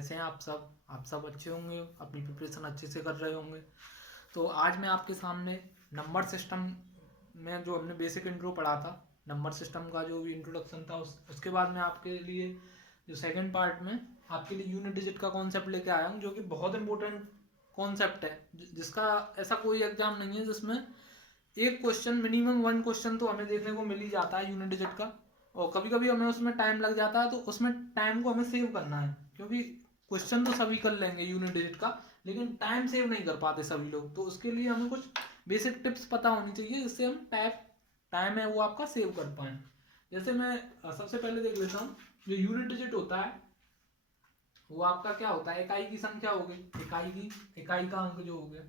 कैसे हैं आप सब अच्छे होंगे, अपनी प्रिपरेशन अच्छे से कर रहे होंगे। तो आज मैं आपके सामने नंबर सिस्टम में जो हमने बेसिक इंट्रो पढ़ा था, नंबर सिस्टम का जो भी इंट्रोडक्शन था उसके बाद मैं आपके लिए जो सेकंड पार्ट में आपके लिए यूनिट डिजिट का कॉन्सेप्ट लेके आया हूँ, जो कि बहुत इंपॉर्टेंट कॉन्सेप्ट है, जिसका ऐसा कोई एग्जाम नहीं है जिसमें एक क्वेश्चन, मिनिमम वन क्वेश्चन तो हमें देखने को मिल ही जाता है यूनिट डिजिट का। और कभी कभी हमें उसमें टाइम लग जाता है, तो उसमें टाइम को हमें सेव करना है, क्योंकि क्वेश्चन तो सभी कर लेंगे यूनिट डिजिट का, लेकिन टाइम सेव नहीं कर पाते सभी लोग। तो उसके लिए हमें कुछ बेसिक टिप्स पता होनी चाहिए, जिससे हम टाइम है वो आपका सेव कर पाए। जैसे मैं सबसे पहले देख लेता हूँ, जो यूनिट डिजिट होता है वो आपका क्या होता है, इकाई की संख्या हो गई, इकाई का अंक जो हो गया,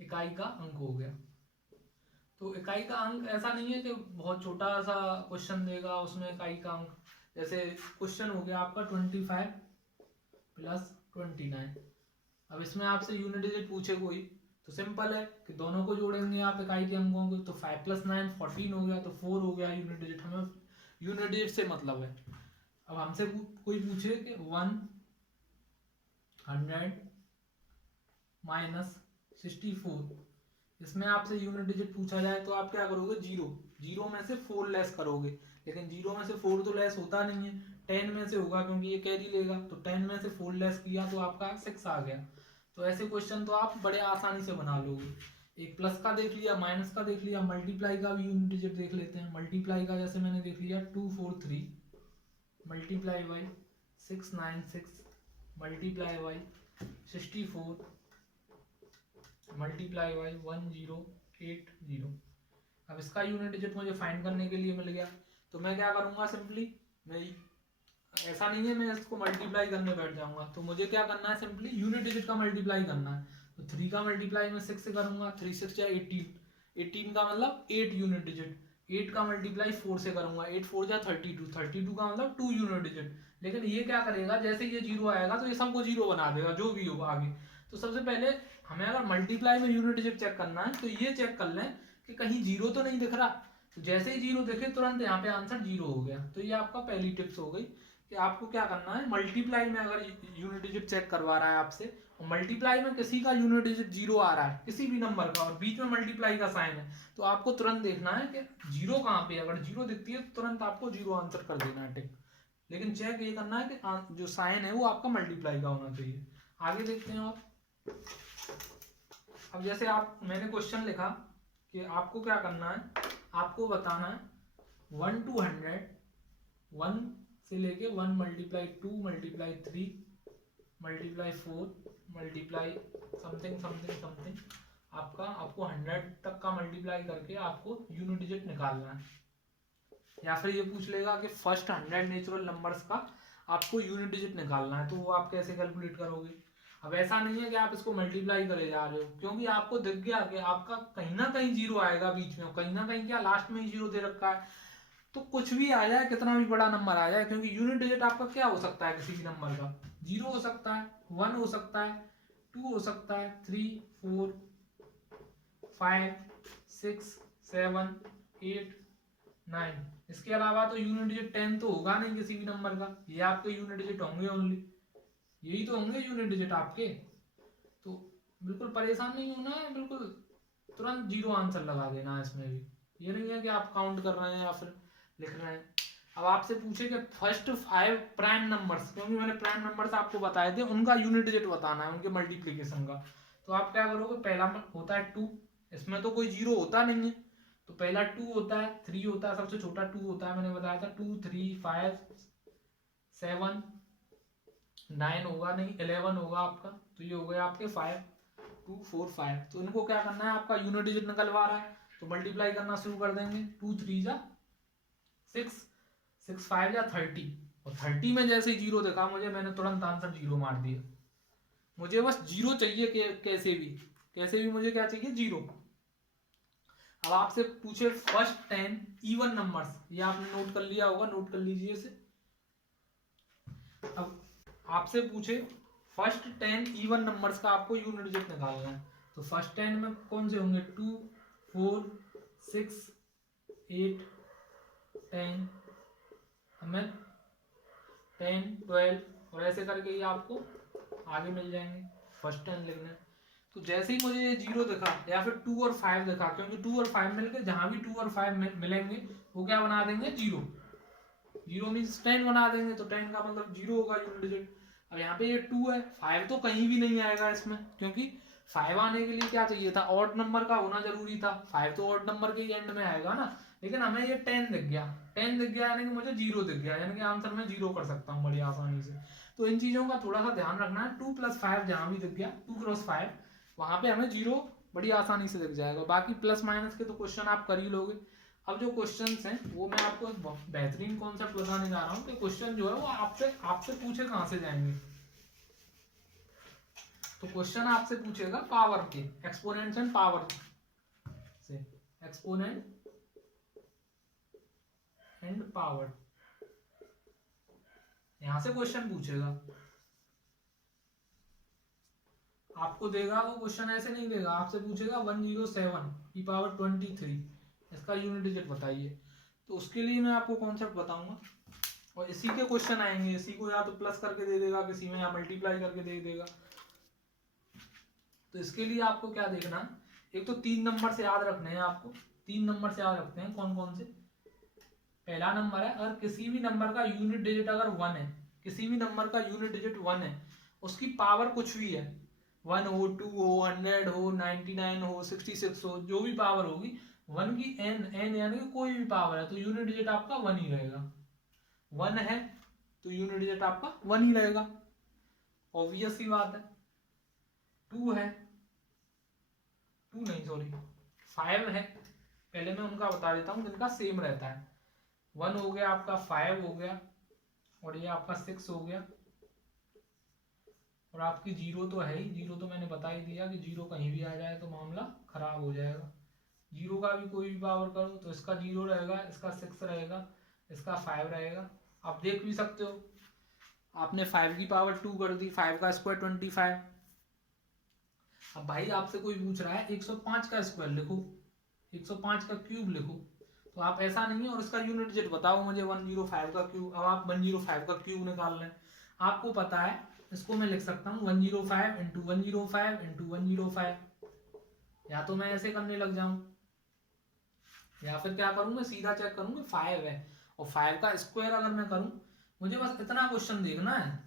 इकाई का अंक हो गया। तो इकाई का अंक ऐसा नहीं है कि बहुत छोटा सा क्वेश्चन देगा उसमें इकाई का अंक। जैसे क्वेश्चन हो गया आपका 25 प्लस 29। अब इसमें आपसे यूनिट डिजिट पूछे कोई, तो सिंपल है कि दोनों को जोड़ेंगे आप इकाई के अंकों को, तो 5 + 9 14 हो गया, तो 4 हो गया यूनिट डिजिट। हमें यूनिट डिजिट से मतलब है। अब हमसे कोई पूछे कि 100 - 64, इसमें आपसे यूनिट डिजिट पूछा जाए तो आप क्या करोगे, जीरो में से 4 लेस करोगे। लेकिन जीरो में से 4 तो लेस होता नहीं है, 10 में से होगा, क्योंकि ये कैरी लेगा। तो 10 में से 4 लेस किया तो आपका 6 आ गया। तो ऐसे क्वेश्चन तो आप बड़े आसानी से बना लोगे। एक प्लस का देख लिया, माइनस का देख लिया, मल्टीप्लाई का भी यूनिट डिजिट देख लेते हैं। मल्टीप्लाई का जैसे मैंने देख लिया 243 multiply by 696 multiply by 64 multiply by 1080। अब इसका यूनिट डिजिट मुझे फाइंड करने के लिए मिल गया, तो मैं क्या करूंगा, सिंपली मैं, ऐसा नहीं है मैं इसको मल्टीप्लाई करने बैठ जाऊंगा, तो मुझे क्या करना है, सिंपली यूनिट डिजिट का मल्टीप्लाई करना है। तो 3 का मल्टीप्लाई मैं 6 से करूंगा, 3 6 या 18, 18 का मतलब 8 यूनिट डिजिट। 8 का मल्टीप्लाई 4 से करूंगा, 8 4 जा 32, 32 का मतलब 2 यूनिट डिजिट। लेकिन ये क्या करेगा, जैसे ये जीरो आएगा तो ये सबको जीरो बना देगा, जो भी होगा आगे। तो सबसे पहले हमें अगर मल्टीप्लाई में यूनिट डिजिट चेक करना है, तो ये चेक कर लें कि कहीं जीरो तो नहीं दिख रहा। तो जैसे ही जीरो दिखे तुरंत यहाँ पे आंसर जीरो हो गया। तो ये आपका पहली टिप्स हो गई कि आपको क्या करना है, मल्टीप्लाई में अगर यूनिट डिजिट चेक करवा रहा है आपसे, और मल्टीप्लाई में किसी का यूनिट डिजिट जीरो आ रहा है, किसी भी नंबर का, और बीच में मल्टीप्लाई का साइन है, तो आपको तुरंत देखना है कि जीरो कहाँ पे। अगर जीरो दिखती है तो तुरंत आपको जीरो आंसर कर देना है, टिक। लेकिन चेक ये करना है कि जो साइन है वो आपका मल्टीप्लाई का होना चाहिए। आगे देखते हैं आप। अब जैसे मैंने क्वेश्चन लिखा कि आपको क्या करना है, आपको बताना है 1 to 100, 1 से लेके 1 × 2 × 3 × 4 मल्टीप्लाई समथिंग समथिंग समथिंग, आपको 100 तक का मल्टीप्लाई करके आपको यूनिट डिजिट निकालना है। या फिर ये पूछ लेगा कि फर्स्ट 100 नेचुरल नंबर्स का आपको यूनिट डिजिट निकालना है, तो वो आप कैसे कैलकुलेट करोगे। अब ऐसा नहीं है कि आप इसको मल्टीप्लाई करे जा रहे हो, क्योंकि आपको दिख गया कि आपका कहीं ना कहीं जीरो आएगा बीच में, कहीं ना कहीं क्या लास्ट में ही जीरो दे रखा है। तो कुछ भी आ जाए, कितना भी बड़ा नंबर आ जाए, क्योंकि यूनिट डिजिट आपका क्या हो सकता है, किसी भी नंबर का जीरो हो सकता है, 1 हो सकता है, 2 हो सकता है, 3 4 5 6 7 8 9। इसके अलावा तो यूनिट डिजिट 10 तो होगा नहीं किसी भी नंबर का। ये आपके यूनिट डिजिट होंगे ओनली, यही तो होंगे यूनिट डिजिट आपके। तो बिल्कुल परेशान नहीं होना है, बिल्कुल तुरंत जीरो आंसर लगा देना है। इसमें भी ये नहीं है कि आप काउंट कर रहे हैं या फिर लिख रहे हैं। अब आपसे पूछे कि फर्स्ट 5 प्राइम नंबर्स, क्योंकि मैंने प्राइम नंबर्स आपको बताए थे, उनका यूनिट डिजिट बताना है, उनके मल्टीप्लीकेशन का। तो आप क्या करोगे, पहला होता है 2, इसमें तो कोई जीरो होता नहीं है, तो पहला 2 होता है, 3 होता है, सबसे छोटा 2 होता है, मैंने बताया था 2 3 5 7 9 होगा नहीं, 11 होगा आपका। तो ये हो गया आपके 5 2 4 5। तो इनको क्या करना है, आपका यूनिट डिजिट निकलवा रहा है, तो मल्टीप्लाई करना शुरू कर देंगे। 2 3 जा 6, 6 5 जा 30, और 30 में जैसे ही जीरो देखा मुझे, मैंने तुरंत आंसर जीरो मार दिया। मुझे बस जीरो चाहिए कैसे भी मुझे क्या चाहिए, जीरो। अब आपसे पूछे फर्स्ट 10 इवन नंबर्स, ये आपने नोट कर लिया होगा, नोट कर लीजिए इसे। अब आपसे पूछे फर्स्ट 10 इवन नंबर्स का आपको यूनिट डिजिट निकालना है, तो फर्स्ट 10 में कौन से होंगे, 2 4 6 8 10, हमें 10 12 और ऐसे करके ये आपको आगे मिल जाएंगे फर्स्ट 10 लिखने। तो जैसे ही मुझे ये 0 दिखा या फिर 2 और 5 दिखा, क्योंकि 2 और 5 मिलके जहां भी 2 और 5 मिलेंगे वो क्या बना देंगे 0। 0 मीन्स 10 बना देंगे, तो 10 का मतलब 0 होगा यूनिट डिजिट। अब यहाँ पे ये 2 है, 5 तो कहीं भी नहीं आएगा इसमें, क्योंकि 5 आने के लिए क्या चाहिए था, ऑड नंबर का होना जरूरी था। 5 तो ऑड नंबर के ही एंड में आएगा ना, लेकिन हमें ये 10 दिख गया। 10 दिख गया यानी कि मुझे 0 दिख गया, यानी कि आंसर में 0 कर सकता हूँ बड़ी आसानी से। तो इन चीजों का थोड़ा सा ध्यान रखना है। 2 + 5 जहां भी दिख गया, 2 × 5 वहां पे हमें 0 बड़ी आसानी से दिख जाएगा। बाकी प्लस माइनस के तो क्वेश्चन आप कर ही लोगे। अब जो क्वेश्चंस हैं वो मैं आपको एक बेहतरीन कॉन्सेप्ट बताने जा रहा हूँ कि क्वेश्चन जो है वो आपसे पूछे कहाँ से जाएंगे। तो क्वेश्चन आपसे पूछेगा पावर के, एक्सपोनेंट्स एंड पावर से, एक्सपोनेंट एंड पावर, यहां से क्वेश्चन पूछेगा। आपको देगा वो क्वेश्चन ऐसे नहीं देगा, आपसे पूछेगा 107 की पावर 23 इसका यूनिट डिजिट बताइए। तो उसके लिए मैं आपको कॉन्सेप्ट बताऊंगा और इसी के क्वेश्चन आएंगे। इसी को या तो प्लस करके दे देगा किसी में, या मल्टीप्लाई करके दे देगा। तो इसके लिए आपको क्या देखना है, एक तो 3 नंबर से याद रखने हैं आपको। 3 नंबर से याद रखते हैं, कौन कौन से। पहला नंबर है, अगर किसी भी नंबर का यूनिट डिजिट अगर 1 है, किसी भी नंबर का यूनिट डिजिट 1 है, उसकी पावर कुछ भी है, 1 हो, 2 हो, 100 हो, 99 हो, 66 हो, जो भी पावर होगी 1 की n यानी कि कोई भी पावर है, तो यूनिट डिजिट आपका 1 ही रहेगा। 1 है तो यूनिट डिजिट आपका 1 ही रहेगा, ऑब्वियस सी बात है। 2 है, 2 नहीं सॉरी 5 है, पहले मैं उनका बता देता हूँ जिनका सेम रहता है। 1 हो गया आपका, 5 हो गया, और ये आपका 6 हो गया, और आपकी 0 तो है ही। 0 तो मैंने बता ही दिया कि 0 कहीं भी आ जाए तो मामला खराब हो जाएगा। 0 का भी कोई भी पावर करो तो इसका 0 रहेगा, इसका 6 रहेगा, इसका 5 रहेगा। आप देख भी सकते हो, आपने 5 की पावर 2 कर दी, 5 का स्क्वायर 25। अब भाई आपसे कोई पूछ रहा है 105 का स्क्वायर लिखो, 105 का क्यूब लिखो, तो आप ऐसा नहीं है और इसका यूनिट डिजिट बताओ मुझे 105 का क्यूब। अब आप 105 का क्यूब निकाल लें, आपको पता है इसको मैं लिख सकता हूँ 105 × 105 × 105। या तो मैं ऐसे करने लग जाऊं, या फिर क्या करूं, मैं सीधा चेक करूंगा 5 है, और 5 का स्क्वायर अगर मैं करूं, मुझे बस इतना क्वेश्चन देखना है,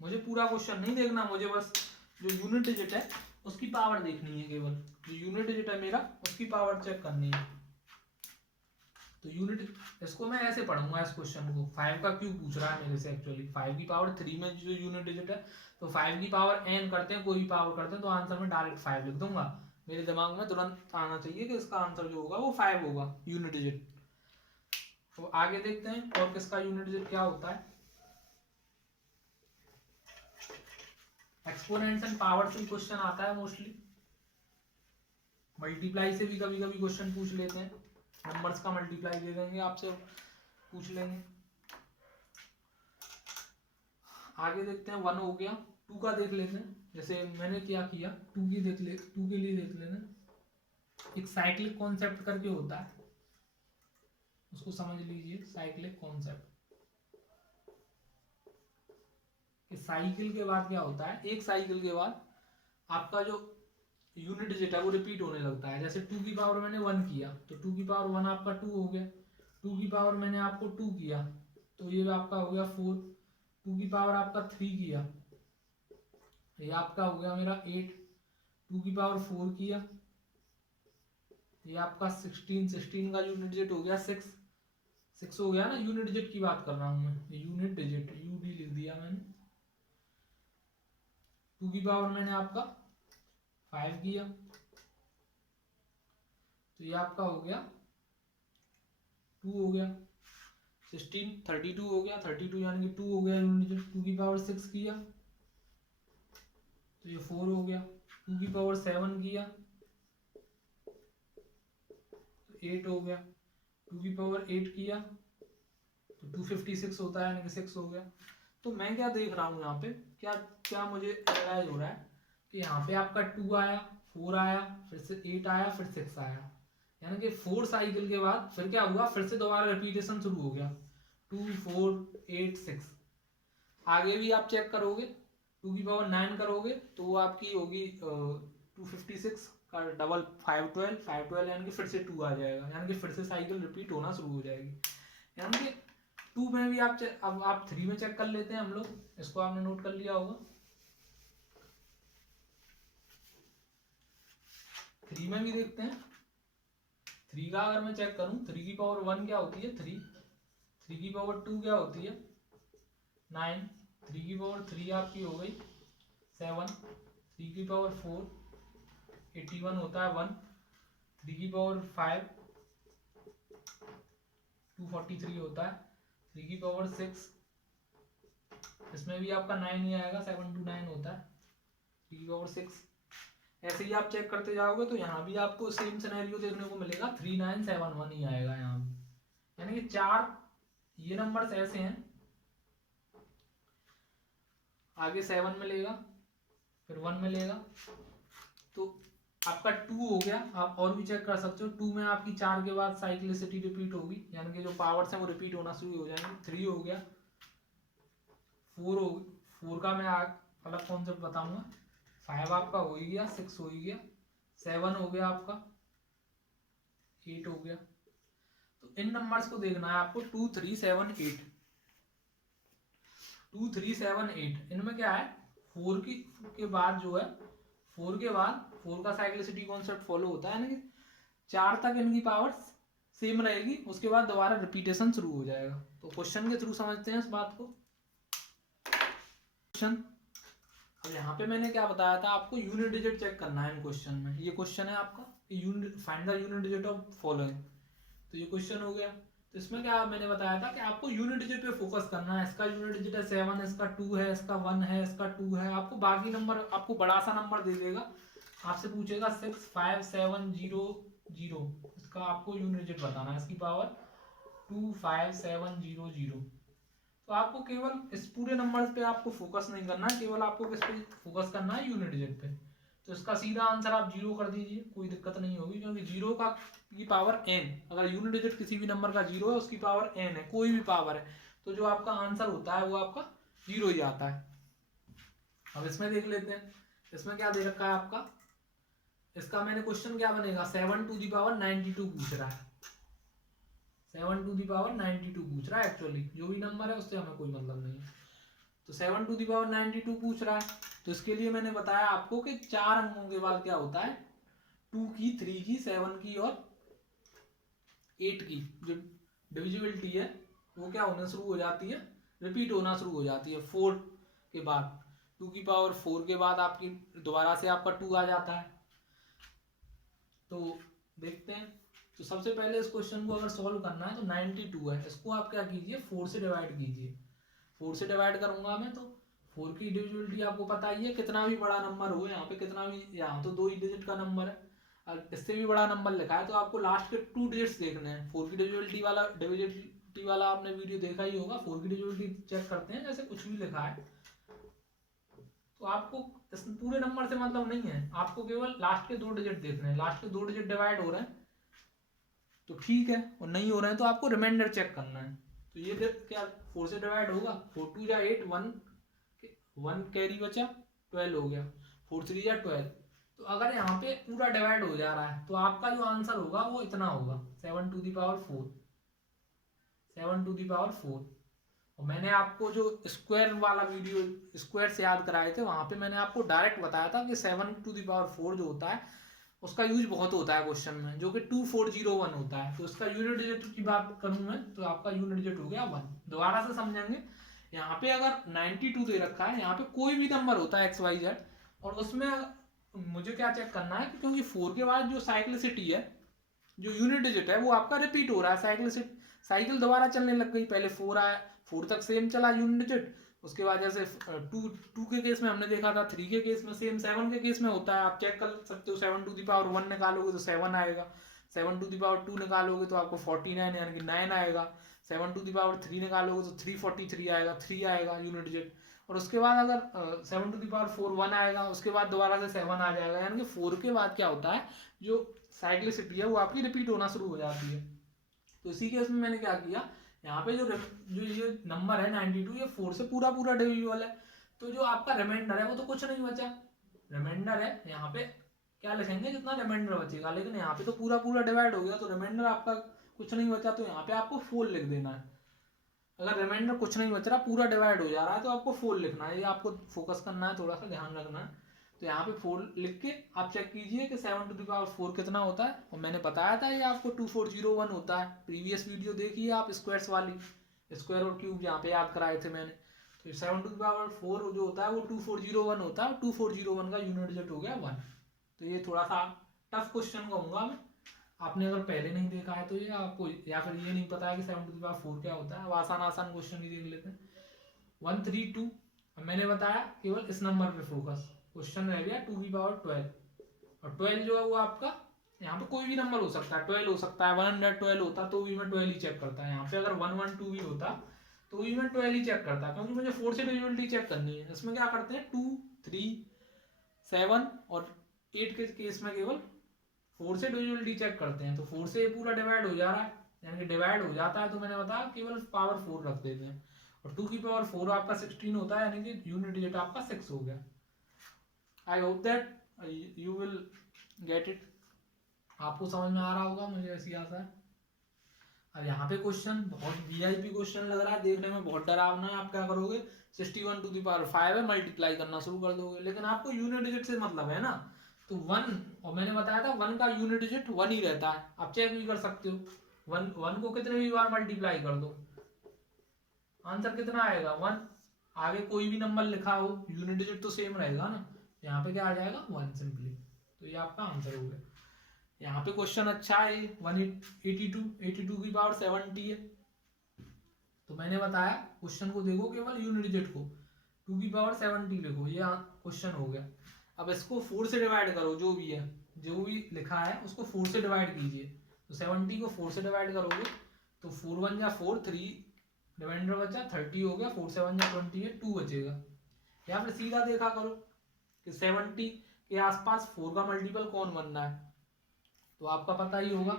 मुझे पूरा क्वेश्चन नहीं देखना, मुझे बस जो यूनिट डिजिट है उसकी पावर देखनी है, केवल जो यूनिट डिजिट है मेरा उसकी पावर चेक करनी है। तो यूनिट, इसको मैं ऐसे पढ़ूंगा इस क्वेश्चन को, 5 का क्यूब पूछ रहा है मेरे से एक्चुअली, 5 की पावर 3 में जो यूनिट डिजिट है, तो 5 की पावर n करते हैं, कोई भी पावर करते हैं, तो आंसर में डायरेक्ट 5 लिख दूंगा। मेरे दिमाग में तुरंत आना चाहिए कि इसका आंसर जो होगा वो 5 होगा यूनिट डिजिट। तो आगे देखते हैं और किसका यूनिट डिजिट क्या होता है। एक्सपोनेंट्स एंड पावर से क्वेश्चन आता है मोस्टली, मल्टीप्लाई से भी कभी कभी क्वेश्चन पूछ लेते हैं, नंबर्स का मल्टीप्लाई दे देंगे आपसे, पूछ लेंगे। आगे देखते हैं, 1 हो गया, 2 का देख लेते हैं। जैसे मैंने क्या किया, 2 की देख ले, 2 के लिए देख लेना। एक साइक्लिक कॉन्सेप्ट करके होता है, उसको समझ लीजिए, साइक्लिक कॉन्सेप्ट। साइकिल के बाद क्या होता है, एक साइकिल के बाद आपका जो यूनिट डिजिट है वो रिपीट होने लगता है। जैसे 2 की पावर मैंने 1 किया तो 2 की पावर 1 आपका 2 हो गया, 2 की पावर मैंने आपको 2 किया तो ये आपका हो गया 4, 2 की पावर आपका 3 किया, ये आपका हो गया मेरा 8, 2 की पावर 4 किया, ये आपका 16, 16 का यूनिट डिजिट हो गया 6, 6 हो गया ना, यूनिट डिजिट की बात कर रहा हूँ मैं, यूनिट डिजिट यूडी लिख दिया मैंने। 2 की पावर मैंने आपका 5 किया तो ये आपका हो गया 2 हो गया, 16 32 हो गया, 32 यानी कि 2 हो गया यूनिट डिजिट। 2 की पावर 6 किया तो ये 4 हो गया, 2 की पावर 7 किया तो 8 हो गया, 2 की पावर 8 किया तो 256 होता है यानी कि 6 हो गया। तो मैं क्या देख रहा हूँ यहाँ पे, क्या क्या मुझे रियलाइज हो रहा है कि यहाँ पे आपका 2 आया, 4 आया, फिर से 8 आया, फिर 6 आया, यानी कि 4 साइकिल के बाद फिर क्या हुआ, फिर से दोबारा रिपीटेशन शुरू हो गया, 2 4 8 6। आगे भी आप चेक करोगे 2 की पावर 9 करोगे तो वो आपकी होगी 256 का डबल 512 512 यानी कि फिर से 2 आ जाएगा, यानी कि फिर से साइकिल रिपीट होना शुरू हो जाएगी। यानी कि 2 में भी आप अब आप 3 में चेक कर लेते हैं हम लोग, इसको आपने नोट कर लिया होगा। 3 में भी देखते हैं। 3 का अगर मैं चेक करूं 3 की पावर 1 क्या होती है 3, 3 की पावर 2 क्या होती है 9, 3 की पावर 3 आपकी हो गई 7, 3 की पावर 4 81 होता है 1, 3 की पावर 5 243 होता है, 3 की पावर 6 इसमें भी आपका 9 ही आएगा 729 होता है 3 की पावर 6। ऐसे ही आप चेक करते जाओगे तो यहाँ भी आपको सेम सिनेरियो देखने को मिलेगा 3971 ही आएगा यहाँ भी। यानी कि 4 ये नंबर्स ऐसे हैं, आगे 7 मिलेगा फिर 1 मिलेगा, तो आपका 2 हो गया। आप और भी चेक कर सकते हो 2 में आपकी 4 के बाद साइक्लिसिटी रिपीट होगी, यानी कि जो पावर्स हैं वो रिपीट होना शुरू हो जाएंगे। 3 हो गया, 4 हो, 4 का मैं अलग कॉन्सेप्ट बताऊंगा। 5 आपका हो ही गया, 6 हो ही गया, 7 हो गया आपका, 8 हो गया। तो इन नंबर्स को देखना है आपको 2 3 7 8, 2 3 7 8 इनमें क्या है 4 के बाद जो है 4 के बाद 4 का साइक्लिसिटी कॉन्सेप्ट फॉलो होता है, यानी कि 4 तक इनकी पावर्स सेम रहेगी, उसके बाद दोबारा रिपीटेशन शुरू हो जाएगा। तो क्वेश्चन के थ्रू समझते हैं इस बात को। क्वेश्चन, अब यहाँ पे मैंने क्या बताया था आपको यूनिट डिजिट चेक करना है इन क्वेश्चन में। ये क्वेश्चन है आपका unit find the unit digit of following, तो ये क्वेश्चन हो गया। तो इसमें क्या मैंने बताया था कि आपको यूनिट डिजिट पे फोकस करना है। इसका यूनिट डिजिट है 7, इसका 2 है, इसका 1 है, इसका 2 है। आपको बाकी नंबर आपको बड़ा सा नंबर दे देगा, आपसे पूछेगा 6 5 7 0 0, इसका आपको यूनिट डिजिट बताना है, इसकी पावर 2 5 7 0 0। तो आपको केवल इस पूरे नंबर पे आपको फोकस नहीं करना है, केवल आपको किस पे फोकस करना है यूनिट डिजिट पे। तो इसका सीधा आंसर आप 0 कर दीजिए, कोई दिक्कत नहीं होगी, क्योंकि 0 का की पावर n, अगर यूनिट डिजिट किसी भी नंबर का 0 है उसकी पावर n है, कोई भी पावर है, तो जो आपका आंसर होता है वो आपका 0 ही आता है। अब इसमें देख लेते हैं, इसमें क्या दे रखा है आपका, इसका मैंने क्वेश्चन क्या बनेगा 7 टू दी पावर 92 पूछ रहा है, 7 टू दी पावर 92 पूछ रहा है। एक्चुअली जो भी नंबर है उससे हमें कोई मतलब नहीं है, तो 7 टू दी पावर 92 पूछ रहा है। तो इसके लिए मैंने बताया आपको कि 4 अंकों के बाद क्या होता है 2 की 3 की 7 की और 8 की जो डिविजिबिलिटी है वो क्या होना शुरू हो जाती है, रिपीट होना शुरू हो जाती है। 4 के बाद 2 की पावर 4 के बाद आपकी दोबारा से आपका 2 आ जाता है। तो देखते हैं, तो सबसे पहले इस क्वेश्चन को अगर सॉल्व करना है तो 92 है, इसको आप क्या कीजिए 4 से डिवाइड कीजिए। 4 से डिवाइड करूंगा मैं तो 4 की डिविजिबिलिटी आपको पता ही है, कितना भी बड़ा नंबर हो यहाँ पे, कितना भी, यहाँ तो 2 ही डिजिट का नंबर है, और इससे भी बड़ा नंबर लिखा है तो आपको लास्ट के 2 डिजिट्स देखने हैं। 4 की डिविजिबिलिटी वाला आपने वीडियो देखा ही होगा, 4 की डिविजिबिलिटी चेक करते हैं, जैसे कुछ भी लिखा है तो आपको इस पूरे नंबर से मतलब नहीं है, आपको केवल लास्ट के 2 डिजिट देखने हैं। लास्ट के 2 डिजिट डिवाइड हो रहे हैं तो ठीक है, और नहीं हो रहे हैं तो आपको रिमाइंडर चेक करना है। तो ये क्या 4 से डिवाइड होगा, 4 2 जा 8, 1 कैरी बचा 12 हो गया, 4 3 जा 12। तो अगर यहाँ पे पूरा डिवाइड हो जा रहा है तो आपका जो आंसर होगा वो इतना होगा 7 to the power 4, 7 to the power 4। और मैंने आपको जो स्क्वायर वाला वीडियो स्क्वायर से याद कराए थे वहां पे मैंने आपको डायरेक्ट बताया था कि 7 टू दी पावर 4 जो होता है उसका यूज बहुत होता है क्वेश्चन में, जो कि 2401 होता है। तो इसका यूनिट डिजिट की बात करूं मैं तो आपका यूनिट डिजिट हो गया 1। दोबारा से समझेंगे, यहाँ पे अगर 92 दे रखा है, यहाँ पे कोई भी नंबर होता है XYZ, और उसमें मुझे क्या चेक करना है क्योंकि 4 के बाद जो साइक्लिसिटी है, जो यूनिट डिजिट है वो आपका रिपीट हो रहा है, साइकिल दोबारा चलने लग गई। पहले 4 आया, 4 तक सेम चला यूनिट डिजिट, उसके बाद जैसे 2 के केस में हमने देखा था, 3 के केस में सेम, 7 के केस में होता है। आप चेक कर सकते हो, 7 टू दी पावर 1 निकालोगे तो 7 आएगा, 7 टू दी पावर 2 निकालोगे तो आपको 49 यानी कि 9 आएगा, 7 टू दी पावर 3 निकालोगे तो 343 आएगा, 3 आएगा यूनिट डिजिट। और उसके बाद अगर 7 टू दी पावर 4 1 आएगा, उसके बाद दोबारा से 7 आ जाएगा, यानी कि 4 के बाद क्या होता है जो साइक्लिसिटी है वो आपकी रिपीट होना शुरू हो जाती है। तो इसी केस में मैंने क्या किया यहाँ पे जो ये नंबर है 92 ये 4 से पूरा पूरा डिविजिबल है, तो जो आपका रिमाइंडर है वो तो कुछ नहीं बचा। रिमाइंडर है यहाँ पे क्या लिखेंगे, जितना रिमाइंडर बचेगा, लेकिन यहाँ पे तो पूरा पूरा डिवाइड हो गया, तो रिमाइंडर आपका कुछ नहीं बचा, तो यहाँ पे आपको 4 लिख देना है। अगर रिमाइंडर कुछ नहीं बच रहा, पूरा डिवाइड हो जा रहा है, तो आपको 4 लिखना है, ये आपको फोकस करना है, थोड़ा सा ध्यान रखना है। तो यहाँ पे 4 लिख के आप चेक कीजिए कि 7⁴ कितना होता है, और मैंने बताया था ये आपको 2401 होता है। प्रीवियस वीडियो देखिए आप स्क्वायर्स वाली, स्क्वायर और क्यूब यहाँ पे याद कराए थे मैंने। तो 7⁴ जो होता है वो 2401 होता है, 2401 का यूनिट डिजिट हो गया 1। तो ये थोड़ा सा टफ क्वेश्चन कहूँगा मैं, आपने अगर पहले नहीं देखा है तो ये आपको, या फिर ये नहीं पता है कि 7⁴ क्या होता है, अब आसान आसान क्वेश्चन ही देख लेते हैं। 132 मैंने बताया केवल इस नंबर पे फोकस, क्वेश्चन रह गया 2⁴12, और 12 जो है वो आपका यहाँ पे कोई भी नंबर हो सकता है, 12 हो सकता है, 112 होता तो भी मैं 12 ही चेक करता है। यहाँ पे अगर 112 भी होता तो भी मैं 12 ही चेक करता, क्योंकि मुझे 4 से डिविजिबिलिटी चेक करनी है। इसमें क्या करते हैं 2, 3, 7 और 8 के केस में केवल 4 से डिविजिबिलिटी चेक करते हैं, तो 4 से पूरा डिवाइड हो जा रहा है, यानी कि डिवाइड हो जाता है, तो मैंने बताया केवल पावर 4 रख देते हैं। और 2⁴ आपका 16 होता है, यानी कि यूनिट डिजिट आपका 6 हो गया। I hope that you will get it, आपको समझ में आ रहा होगा, मुझे ऐसी आशा है। अब यहाँ पे क्वेश्चन बहुत वीआईपी क्वेश्चन लग रहा है, देखने में बहुत डरावना है। आप क्या करोगे, 61⁵ है, मल्टीप्लाई करना शुरू कर दोगे, लेकिन आपको यूनिट डिजिट से मतलब है ना, तो 1, और मैंने बताया था 1 का यूनिट डिजिट 1 ही रहता है, आप चेक भी कर सकते हो। 1 को कितने भी बार मल्टीप्लाई कर दो, आंसर कितना आएगा 1। आगे कोई भी नंबर लिखा हो, यूनिट डिजिट तो सेम रहेगा ना, यहाँ पे क्या आ जाएगा 1 सिंपली। तो ये आपका आंसर हो गया। यहाँ पे क्वेश्चन अच्छा है, 182 है। तो मैंने बताया क्वेश्चन को देखो केवल यूनिट डिजिट को, 2⁵70 लिखो, ये क्वेश्चन हो गया। अब इसको 4 से डिवाइड करो, जो भी है, जो भी लिखा है उसको 4 से डिवाइड कीजिए। तो 70 को 4 से डिवाइड करोगे तो 4 1 जा 4, 3 रिमाइंडर बचा, 30 हो गया, 4 7 जा 20 है, 2 बचेगा। या फिर सीधा देखा करो कि 70 के आसपास 4 का मल्टीपल कौन बनना है, तो आपका पता ही होगा।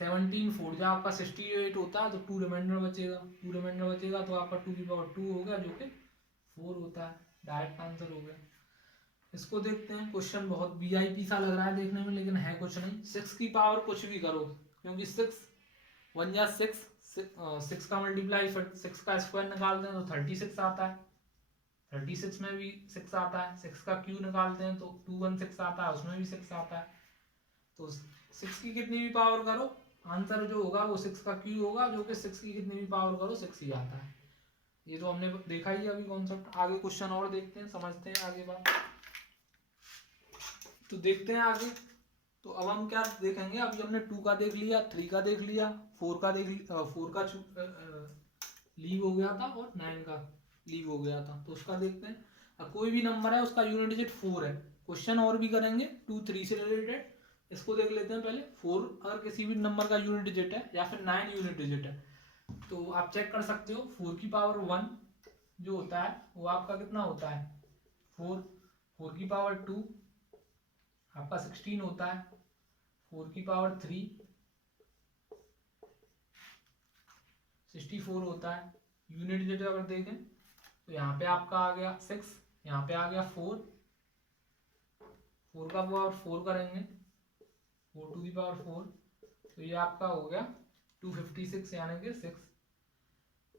17 4 जा आपका 68 होता है, तो 2 रिमाइंडर बचेगा, तो आपका 2⁵2 हो गया, जो कि 4 होता है। डायरेक्ट आंसर हो गया। इसको देखते हैं, क्वेश्चन बहुत वीआईपी सा लग रहा है देखने में, लेकिन है कुछ नहीं। 6 की पावर कुछ भी करो, क्योंकि 6 1 जा 6, 6 का मल्टीप्लाई, 6 का स्क्वायर निकालते हैं तो 36 आता है, 36 में भी 6 आता है। 6 का क्यू निकालते हैं तो 216 आता है, उसमें भी 6 आता है। तो 6 की कितनी भी पावर करो, आंसर जो होगा वो 6 का क्यू होगा, जो कि 6 की कितनी भी पावर करो 6 ही आता है। ये तो हमने देखा ही अभी कॉन्सेप्ट। आगे क्वेश्चन और देखते हैं, समझते हैं आगे बात। तो देखते हैं आगे। तो अब हम क्या देखेंगे, अभी हमने 2 का देख लिया, 3 का देख लिया, 4 का देख लिया, 4 का लीव हो गया था, और 9 का लीव हो गया था। तो उसका देखते हैं। अब कोई भी नंबर है उसका यूनिट डिजिट 4 है, क्वेश्चन और भी करेंगे 2 3 से रिलेटेड। इसको देख लेते हैं पहले। 4 अगर किसी भी नंबर का यूनिट डिजिट है, या फिर 9 यूनिट डिजिट है, तो आप चेक कर सकते हो। 4 की पावर 1 जो होता है वो आपका कितना होता है 4, 4 की पावर 2 आपका 16 होता है, 4 की पावर 3 64 होता है। यूनिट डिजिट अगर देखें तो यहाँ पे आपका आ गया 6, यहाँ पे आ गया 4, 4 का पावर 4 करेंगे, 4⁴, तो ये आपका हो गया 256, यानी कि 6।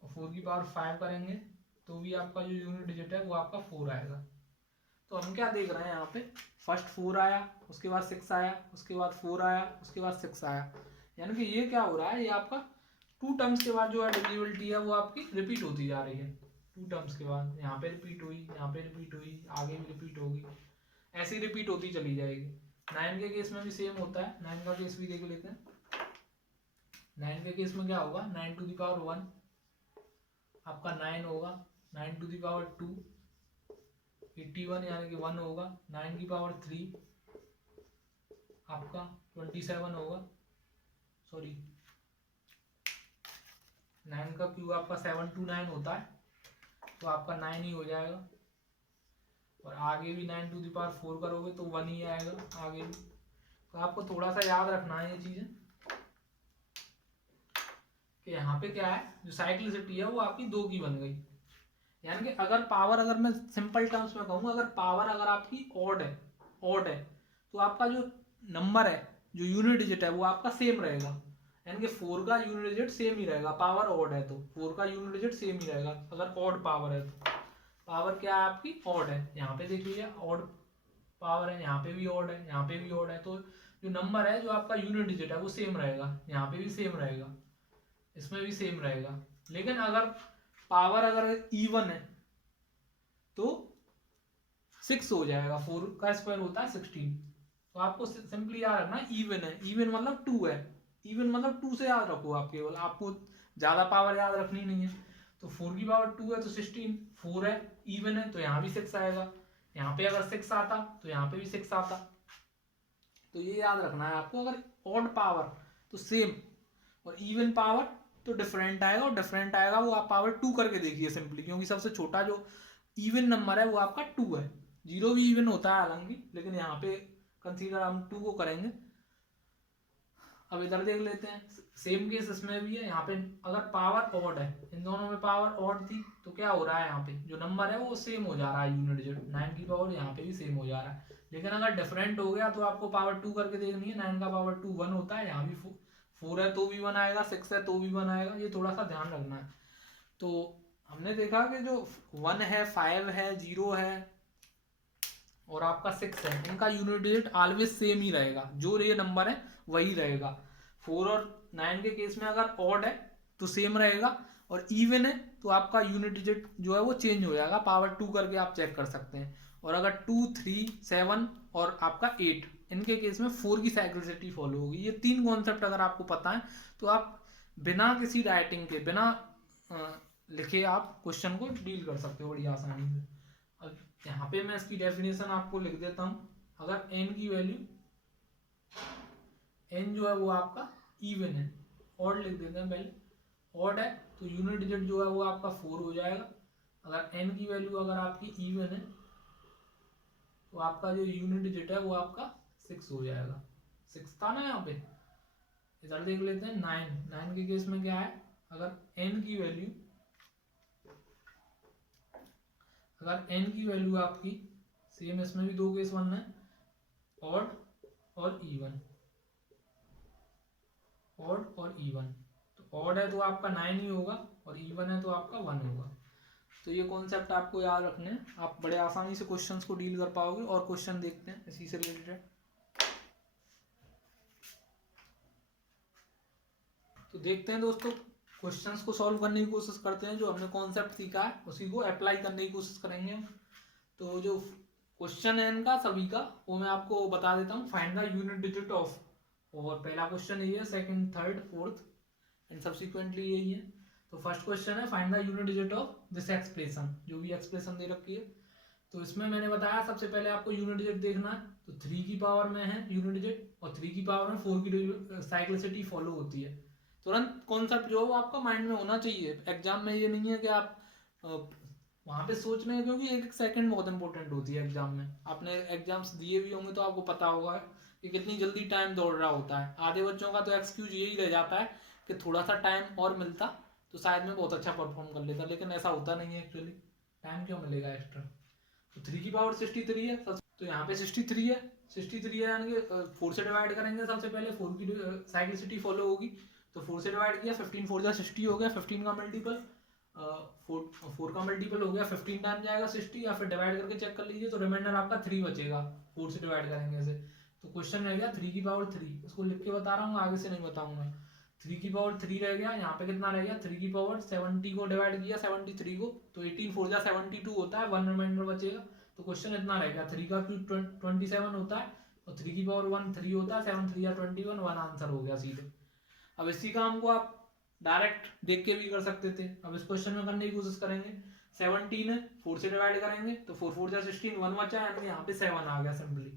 और 4 की पावर 5 करेंगे तो भी आपका जो यूनिट डिजिट है वो आपका 4 आएगा। तो हम क्या देख रहे हैं यहाँ पे, फर्स्ट 4 आया, उसके बाद 6 आया, उसके बाद 4 आया, उसके बाद 6 आया, यानी कि ये क्या हो रहा है, ये आपका 2 टर्म्स के बाद जो है डिविजिबिलिटी है वो आपकी रिपीट होती जा रही है। 2 टर्म्स के बाद यहाँ पे रिपीट हुई, यहाँ पे रिपीट हुई, आगे भी रिपीट होगी, ऐसे ही रिपीट होती चली जाएगी। 9 के केस में भी सेम होता है, 9 का केस भी देख लेते हैं। 9 के केस में क्या होगा, 9⁴ आपका 9 होगा, 9⁴ 81 यानी कि 1 होगा, 9 की पावर 3 आपका 27 होगा, सॉरी 9 का क्यू आपका 729 होता है, तो आपका 9 ही हो जाएगा। और आगे भी 9⁴ करोगे तो 1 ही आएगा आगे भी। तो आपको थोड़ा सा याद रखना है ये चीज़ें, कि यहाँ पे क्या है, जो साइक्लिसिटी है वो आपकी 2 की बन गई। यानी कि अगर पावर, अगर मैं सिंपल टर्म्स में कहूँ, अगर पावर अगर आपकी ऑड है तो आपका जो नंबर है, जो यूनिट डिजिट है वो आपका सेम रहेगा। यानी कि 4 का यूनिट डिजिट सेम ही रहेगा, पावर ऑड है तो 4 का यूनिट डिजिट सेम ही रहेगा अगर ऑड पावर है तो। पावर क्या है आपकी, ऑड है। यहाँ पे देख लीजिए ऑड पावर है, यहाँ पे भी ऑड है, यहाँ पे भी ऑड है, तो जो नंबर है, जो आपका यूनिट डिजिट है वो सेम रहेगा, यहाँ पे भी सेम रहेगा, इसमें भी सेम रहेगा। लेकिन अगर पावर अगर इवन है तो 6 हो जाएगा, 4 का स्क्वायर होता है 16। तो आपको सिंपली याद रखना इवन है, इवन मतलब 2 है, इवन मतलब 2 से याद रखो आप, केवल आपको ज्यादा पावर याद रखनी नहीं है। तो 4 की पावर 2 है तो 16, 4 है, इवन है तो यहाँ भी 6 आएगा, यहाँ पे अगर 6 आता तो यहाँ पे भी 6 आता। तो ये याद रखना है आपको, अगर ऑड पावर तो सेम और इवन पावर तो डिफरेंट आएगा, और डिफरेंट आएगा वो आप पावर 2 करके देखिए सिंपली, क्योंकि सबसे छोटा जो इवन नंबर है वो आपका 2 है। 0 भी इवन होता है हालांकि, लेकिन यहाँ पे कंसीडर हम 2 को करेंगे। अब इधर देख लेते हैं, सेम केस इसमें भी है। यहाँ पे अगर पावर ऑड है, इन दोनों में पावर ऑड थी, तो क्या हो रहा है, यहाँ पे जो नंबर है वो सेम हो जा रहा है, यूनिट डिजिट 9 की पावर यहाँ पे भी सेम हो जा रहा है। लेकिन अगर डिफरेंट हो गया तो आपको पावर 2 करके देखनी है। 9 का पावर 2 1 होता है, यहाँ भी 4 है तो भी 1 आएगा, 6 है तो भी 1 आएगा, ये थोड़ा सा ध्यान रखना है। तो हमने देखा कि जो 1 है, 5 है, 0 है और आपका 6 है, इनका यूनिट डिजिट ऑलवेज सेम ही रहेगा, जो ये नंबर है वही रहेगा। 4 और 9 के केस में अगर ऑड है तो सेम रहेगा, और इवन है तो आपका यूनिट डिजिट जो है वो चेंज हो जाएगा, पावर 2 करके आप चेक कर सकते हैं। और अगर 2, 3, 7 और आपका 8, इनके केस में 4 की साइक्लिसिटी फॉलो होगी। ये 3 कॉन्सेप्ट अगर आपको पता है तो आप बिना किसी राइटिंग के, बिना लिखे आप क्वेश्चन को डील कर सकते हो बड़ी आसानी से। अब यहाँ पे मैं इसकी डेफिनेशन आपको लिख देता हूँ। अगर n की वैल्यू, n जो है वो आपका इवन है, ऑड लिख देते हैं पहले, ऑड है तो यूनिट डिजिट जो है वो आपका 4 हो जाएगा। अगर n की वैल्यू अगर आपकी इवन है तो आपका जो यूनिट डिजिट है वो आपका 6 हो जाएगा। 6 था ना यहाँ पे। इधर देख लेते हैं 9 के केस में क्या है, अगर n की वैल्यू, अगर n की वैल्यू आपकी सेम, इसमें भी 2 केस बनना है, ऑड और इवन, ऑड और इवन। तो ऑड है तो आपका 9 ही होगा और इवन है तो आपका 1 होगा। तो ये कॉन्सेप्ट आपको याद रखने हैं, आप बड़े आसानी से क्वेश्चंस को डील कर पाओगे। और क्वेश्चन देखते हैं इसी से रिलेटेड। तो देखते हैं दोस्तों, क्वेश्चंस को सॉल्व करने की कोशिश करते हैं, जो हमने कॉन्सेप्ट सीखा है उसी को अप्लाई करने की कोशिश करेंगे हम। तो जो क्वेश्चन है इनका सभी का, वो मैं आपको बता देता हूँ। Find the unit digit of, और पहला क्वेश्चन यही है, second, third, fourth and subsequently यही है। तो फर्स्ट क्वेश्चन है find the unit digit of this expression, जो भी एक्सप्रेशन दे रखी है। तो इसमें मैंने बताया सबसे पहले आपको यूनिट डिजिट देखना है। तो 3 की पावर में है यूनिट डिजिट, और 3 की पावर में 4 की साइक्लिसिटी फॉलो होती है। तुरंत कॉन्सेप्ट जो है वो आपका माइंड में होना चाहिए। एग्जाम में ये नहीं है कि आप वहाँ पे सोच रहे हैं, क्योंकि एक एक सेकंड बहुत इंपॉर्टेंट होती है एग्जाम में। आपने एग्जाम्स दिए भी होंगे तो आपको पता होगा कि कितनी जल्दी टाइम दौड़ रहा होता है। आधे बच्चों का तो एक्सक्यूज यही रह जाता है कि थोड़ा सा टाइम और मिलता तो शायद मैं बहुत अच्छा परफॉर्म कर लेता, लेकिन ऐसा होता नहीं है एक्चुअली। टाइम क्यों मिलेगा एक्स्ट्रा। तो 3 की पावर 63 है, तो यहाँ पे 63 है, 63 है, यानी कि 4 से डिवाइड करेंगे सबसे पहले, 4 की साइक्लिसिटी फॉलो होगी। तो 4 से डिवाइड किया, 15 4 जा 60 हो गया, 15 का मल्टीपल 4 का मल्टीपल हो गया 15 टाइम जाएगा 60, या फिर डिवाइड करके चेक कर लीजिए तो रिमाइंडर आपका 3 बचेगा 4 से डिवाइड करेंगे से। तो क्वेश्चन रह गया 3 की पावर 3, इसको लिख के बता रहा हूँ, आगे से नहीं बताऊंगा। 3 की पावर 3 रह गया, यहाँ पे कितना रह गया, 3 की पावर 70 को डिवाइड किया 73 को, तो 18 4 जा 72 होता है, 1 रिमाइंडर बचेगा। तो क्वेश्चन इतना रह गया, 3 का क्यूब 27 होता है, और 3 की पावर 1 3 होता है, 7 3 या 21, 1 आंसर हो गया सीधे। अब इसी काम को आप डायरेक्ट देख के भी कर सकते थे। अब इस क्वेश्चन में करने की कोशिश करेंगे। 17 है, 4 से डिवाइड करेंगे तो 4 4 जा 16, 1 बचा, यानी यहाँ पे 7 आ गया सिंपली।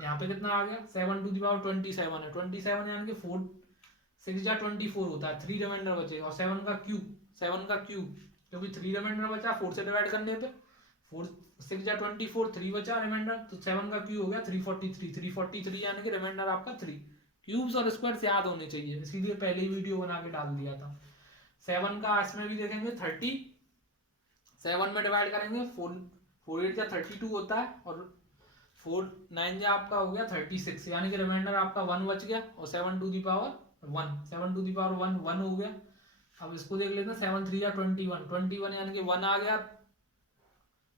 यहाँ पे कितना आ गया, 7 टू द पावर 27 है, 27 यानी कि 4 6 जा 24 होता है, 3 रिमाइंडर बचेगा, और 7 का क्यूब क्योंकि 3 रिमाइंडर बचा 4 से डिवाइड करने पे, 4 6 जा 24, 3 बचा रिमाइंडर, तो 7 का क्यूब हो गया 343 यानी कि रिमाइंडर आपका 3। क्यूब्स और स्क्वायर्स याद होने चाहिए, इसीलिए पहले ही वीडियो बना के डाल दिया था। 7 का इसमें भी देखेंगे 30, 7 में डिवाइड करेंगे 4 8 या 32 होता है, और 4 9 या आपका हो गया 36, यानी कि रिमाइंडर आपका 1 बच गया, और 7 to the power 1, 7 to the power 1 1 हो गया। अब इसको देख लेते हैं, 7 3 या 21, 21 यानी कि 1 आ गया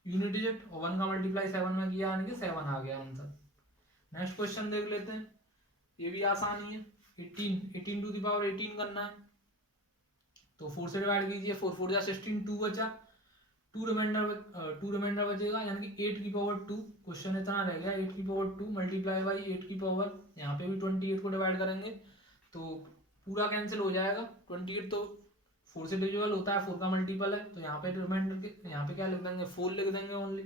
यूनिट डिजिट, और 1 का मल्टीप्लाई 7 में किया यानी कि 7 आ गया आंसर। नेक्स्ट क्वेश्चन देख लेते हैं, ये भी आसान ही है। 18 टू दी पावर 18 करना है, तो 4 से डिवाइड कीजिए, 4 4 या 16, 2 बचा, 2 रिमाइंडर बचेगा, यानी कि 8 की पावर 2, क्वेश्चन इतना रह गया, 8 की पावर 2 मल्टीप्लाई बाई 8 की पावर, यहाँ पे भी 28 को डिवाइड करेंगे तो पूरा कैंसिल हो जाएगा। 28 तो 4 से डिविजिबल होता है, 4 का मल्टीपल है, तो यहाँ पे रिमाइंडर के यहाँ पे क्या लिख देंगे, 4 लिख देंगे ओनली,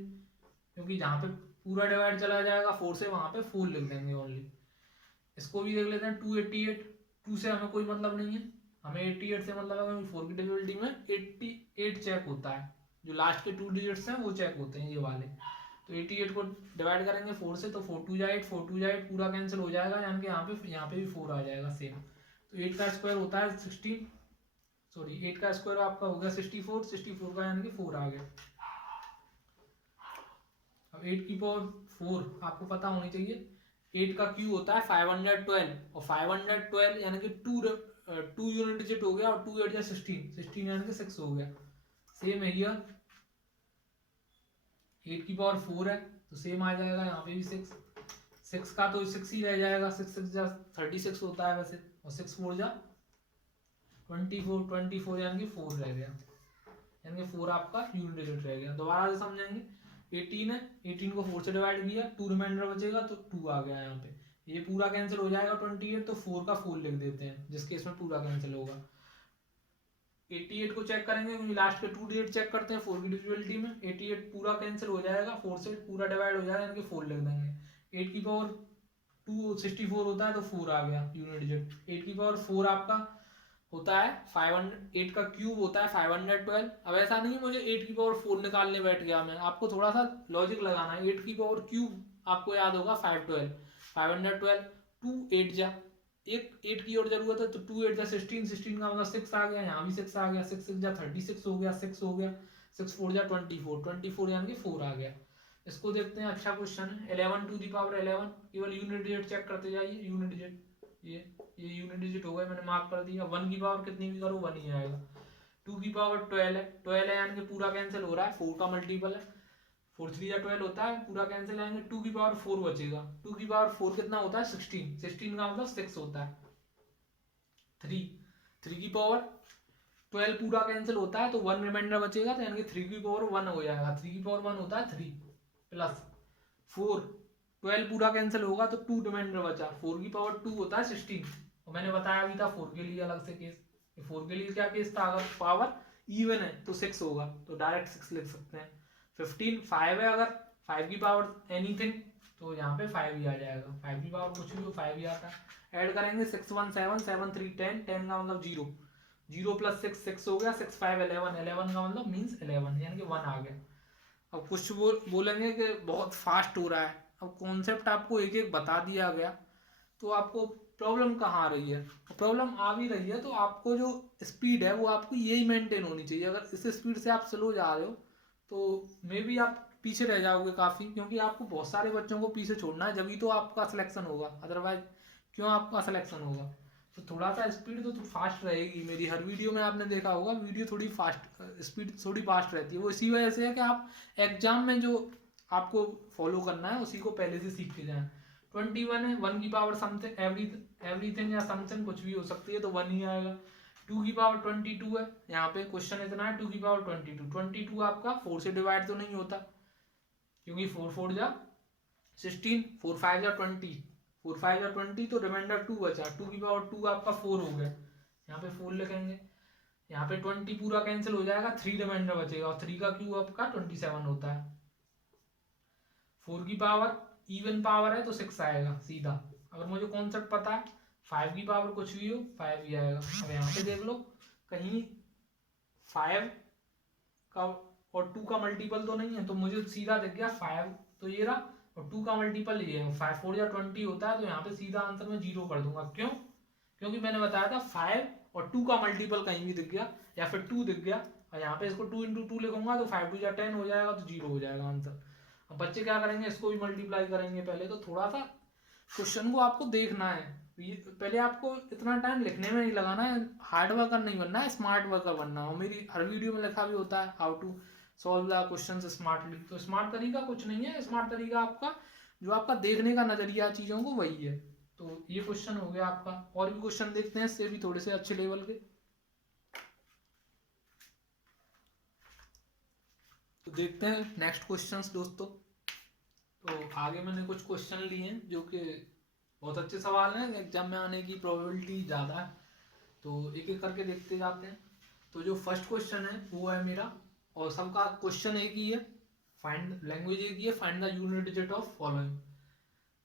क्योंकि जहाँ पे पूरा डिवाइड चला जाएगा 4 से, वहाँ पे 4 लिख देंगे ओनली। इसको भी देख लेते हैं, 288, 2 से हमें कोई मतलब नहीं है, हमें 88 से मतलब है, 4 की डिविजिबिलिटी में 88 चेक होता है, जो लास्ट के 2 डिजिट्स हैं वो चेक होते हैं ये वाले। तो 88 को डिवाइड करेंगे 4 से, तो 4 2 जा 8, 4 2 जा 8, पूरा कैंसिल हो जाएगा, यानी कि यहाँ पे भी 4 आ जाएगा सेम। तो 8 का स्क्वायर होता है 16, सॉरी 8 का स्क्वायर आपका हो गया 64, 64 का यानी कि 4 आ गया। अब 8 की पावर 4 आपको पता होनी चाहिए, 8 का क्यू होता है 512, और 512 यानी कि 2 यूनिट डिजिट हो गया, और 2 8 या 16 यानी कि 6 हो गया। सेम है हियर, 8 की पावर 4 है तो सेम आ जाएगा यहाँ पे भी 6 का तो 6 ही रह जाएगा, 6 6 जा 36 होता है वैसे, और 6 4 जा 24 यानी कि 4 रह गया, यानी कि 4 आपका यूनिट डिजिट रह गया। दोबारा से समझेंगे, 18 है, 18 को 4 से डिवाइड किया, 2 रिमाइंडर बचेगा तो 2 आ गया यहाँ पे, ये पूरा कैंसिल हो जाएगा 28, तो 4 का 4 लिख देते हैं जिस केस में पूरा कैंसिल होगा। 88 को चेक करेंगे, क्योंकि लास्ट के 2 डिजिट चेक करते हैं 4 की डिविजिबिलिटी में, 88 पूरा कैंसिल हो जाएगा, 4 से पूरा डिवाइड हो जाएगा, यानी कि 4 लिख देंगे। 8 की पावर 2 64 होता है तो 4 आ गया यूनिट डिजिट। 8 की पावर 4 आपका होता है 500, 8 का क्यूब होता है 512। अब ऐसा नहीं मुझे 8 की पावर 4 निकालने बैठ गया मैं, आपको थोड़ा सा लॉजिक लगाना है। 8 की पावर क्यूब आपको याद होगा 512, 512 2 8 जा, एक 8 की और जरूरत है, तो 2 8 जा 16, 16 का मतलब 6 आ गया, यहाँ भी 6 आ गया, 6 6 जा 36 हो गया, 6 हो गया, 6 4 जा 24, 24 यानी कि 4 आ गया। इसको देखते हैं, अच्छा क्वेश्चन है। 11 टू दी पावर 11, केवल यूनिट डिजिट चेक करते जाइए, यूनिट डिजिट ये यूनिट डिजिट हो गए, मैंने मार्क कर दिया। 1 की पावर कितनी भी करो 1 ही आएगा। 2 की पावर 12 है, 12 है यानी कि पूरा कैंसिल हो रहा है, 4 का मल्टीपल है, 4 3 या 12 होता है, पूरा कैंसिल आएंगे। 2 की पावर 4 बचेगा, 2 की पावर 4 कितना होता है 16, 16 का मतलब 6 होता है। 3 की पावर 12 पूरा कैंसिल होता है, तो 1 रिमाइंडर बचेगा, तो यानी कि 3 की पावर 1 हो जाएगा। 3 की पावर 1 होता है 3 प्लस 4, 12 पूरा कैंसिल होगा तो 2 रिमाइंडर बचा, 4 की पावर 2 होता है 16, और मैंने बताया भी था 4 के लिए अलग से केस। 4 के लिए क्या केस था, अगर पावर इवन है तो 6 होगा, तो डायरेक्ट 6 लिख सकते हैं। 15 5 है, अगर 5 की पावर एनीथिंग तो यहाँ पे 5 ही आ जाएगा, 5 की पावर कुछ भी हो 5 ही आता है। ऐड करेंगे 6 1 7 7 3 10, 10 का मतलब 0, 0 प्लस 6 6 हो गया, 6 5 11, 11 का मतलब मीन्स 11 यानी कि 1 आ गया। अब कुछ बोलेंगे कि बहुत फास्ट हो रहा है, अब कॉन्सेप्ट आपको एक एक बता दिया गया, तो आपको प्रॉब्लम कहाँ आ रही है, प्रॉब्लम आ भी रही है तो आपको जो स्पीड है वो आपको यही मेंटेन होनी चाहिए। अगर इस स्पीड से आप स्लो जा रहे हो तो मे बी आप पीछे रह जाओगे काफ़ी, क्योंकि आपको बहुत सारे बच्चों को पीछे छोड़ना है, जब तो आपका सिलेक्शन होगा, अदरवाइज क्यों आपका सिलेक्शन होगा। तो थोड़ा सा स्पीड तो फास्ट रहेगी, मेरी हर वीडियो में आपने देखा होगा वीडियो थोड़ी फास्ट, स्पीड थोड़ी फास्ट रहती है, वो इसी वजह से है कि आप एग्जाम में जो आपको फॉलो करना है उसी को पहले से सीख के जाएं। 21 है, 1 की पावर समथिंग एवरीथिंग या समथिंग कुछ भी हो सकती है, तो 1 ही आएगा। 2 की पावर 22 है, यहाँ पे क्वेश्चन इतना है 2 की पावर 22 आपका 4 से डिवाइड तो नहीं होता, क्योंकि 4 4 जा 16, 4 5 जा 20, 4 5 जा 20, तो रिमाइंडर 2 बचा, 2 की पावर 2 आपका 4 हो गया, यहाँ पे 4 लिखेंगे। यहाँ पे 20 पूरा कैंसिल हो जाएगा, 3 रिमाइंडर बचेगा, और 3 का क्यूब आपका 27 होता है। 4 की पावर इवन पावर है तो 6 आएगा सीधा। अगर मुझे कॉन्सेप्ट पता है 5 की पावर कुछ भी हो 5 ही आएगा। अब यहाँ पे देख लो कहीं 5 का और 2 का मल्टीपल तो नहीं है, तो मुझे सीधा दिख गया 5 तो ये रहा, और 2 का मल्टीपल ये है, 5 4 या 20 होता है, तो यहाँ पे सीधा आंसर में 0 कर दूंगा। क्यों? क्योंकि मैंने बताया था 5 और 2 का मल्टीपल कहीं भी दिख गया या फिर 2 दिख गया और यहाँ पे इसको 2 × 2 लिखूंगा तो 5 × 2 = 10 हो जाएगा, तो 0 हो जाएगा आंसर। अब बच्चे क्या करेंगे, इसको भी मल्टीप्लाई करेंगे। पहले तो थोड़ा सा क्वेश्चन को आपको देखना है, पहले आपको इतना टाइम लिखने में नहीं लगाना है, हार्ड वर्कर नहीं बनना है, स्मार्ट वर्कर बनना है। और मेरी हर वीडियो में लिखा भी होता है how to solve the question smartly. तो स्मार्ट तरीका कुछ नहीं है, स्मार्ट तरीका आपका जो आपका देखने का नजरिया चीजों को वही है। तो ये क्वेश्चन हो गया आपका। और भी क्वेश्चन देखते हैं इससे भी थोड़े से अच्छे लेवल के। तो देखते हैं नेक्स्ट क्वेश्चंस दोस्तों। तो आगे मैंने कुछ क्वेश्चन लिए हैं जो कि बहुत अच्छे सवाल हैं, एग्जाम में आने की प्रोबेबिलिटी ज़्यादा है, तो एक एक करके देखते जाते हैं। तो जो फर्स्ट क्वेश्चन है वो है मेरा, और सबका क्वेश्चन एक ही है, फाइंड लैंग्वेज एक ही है, find the unit digit of following.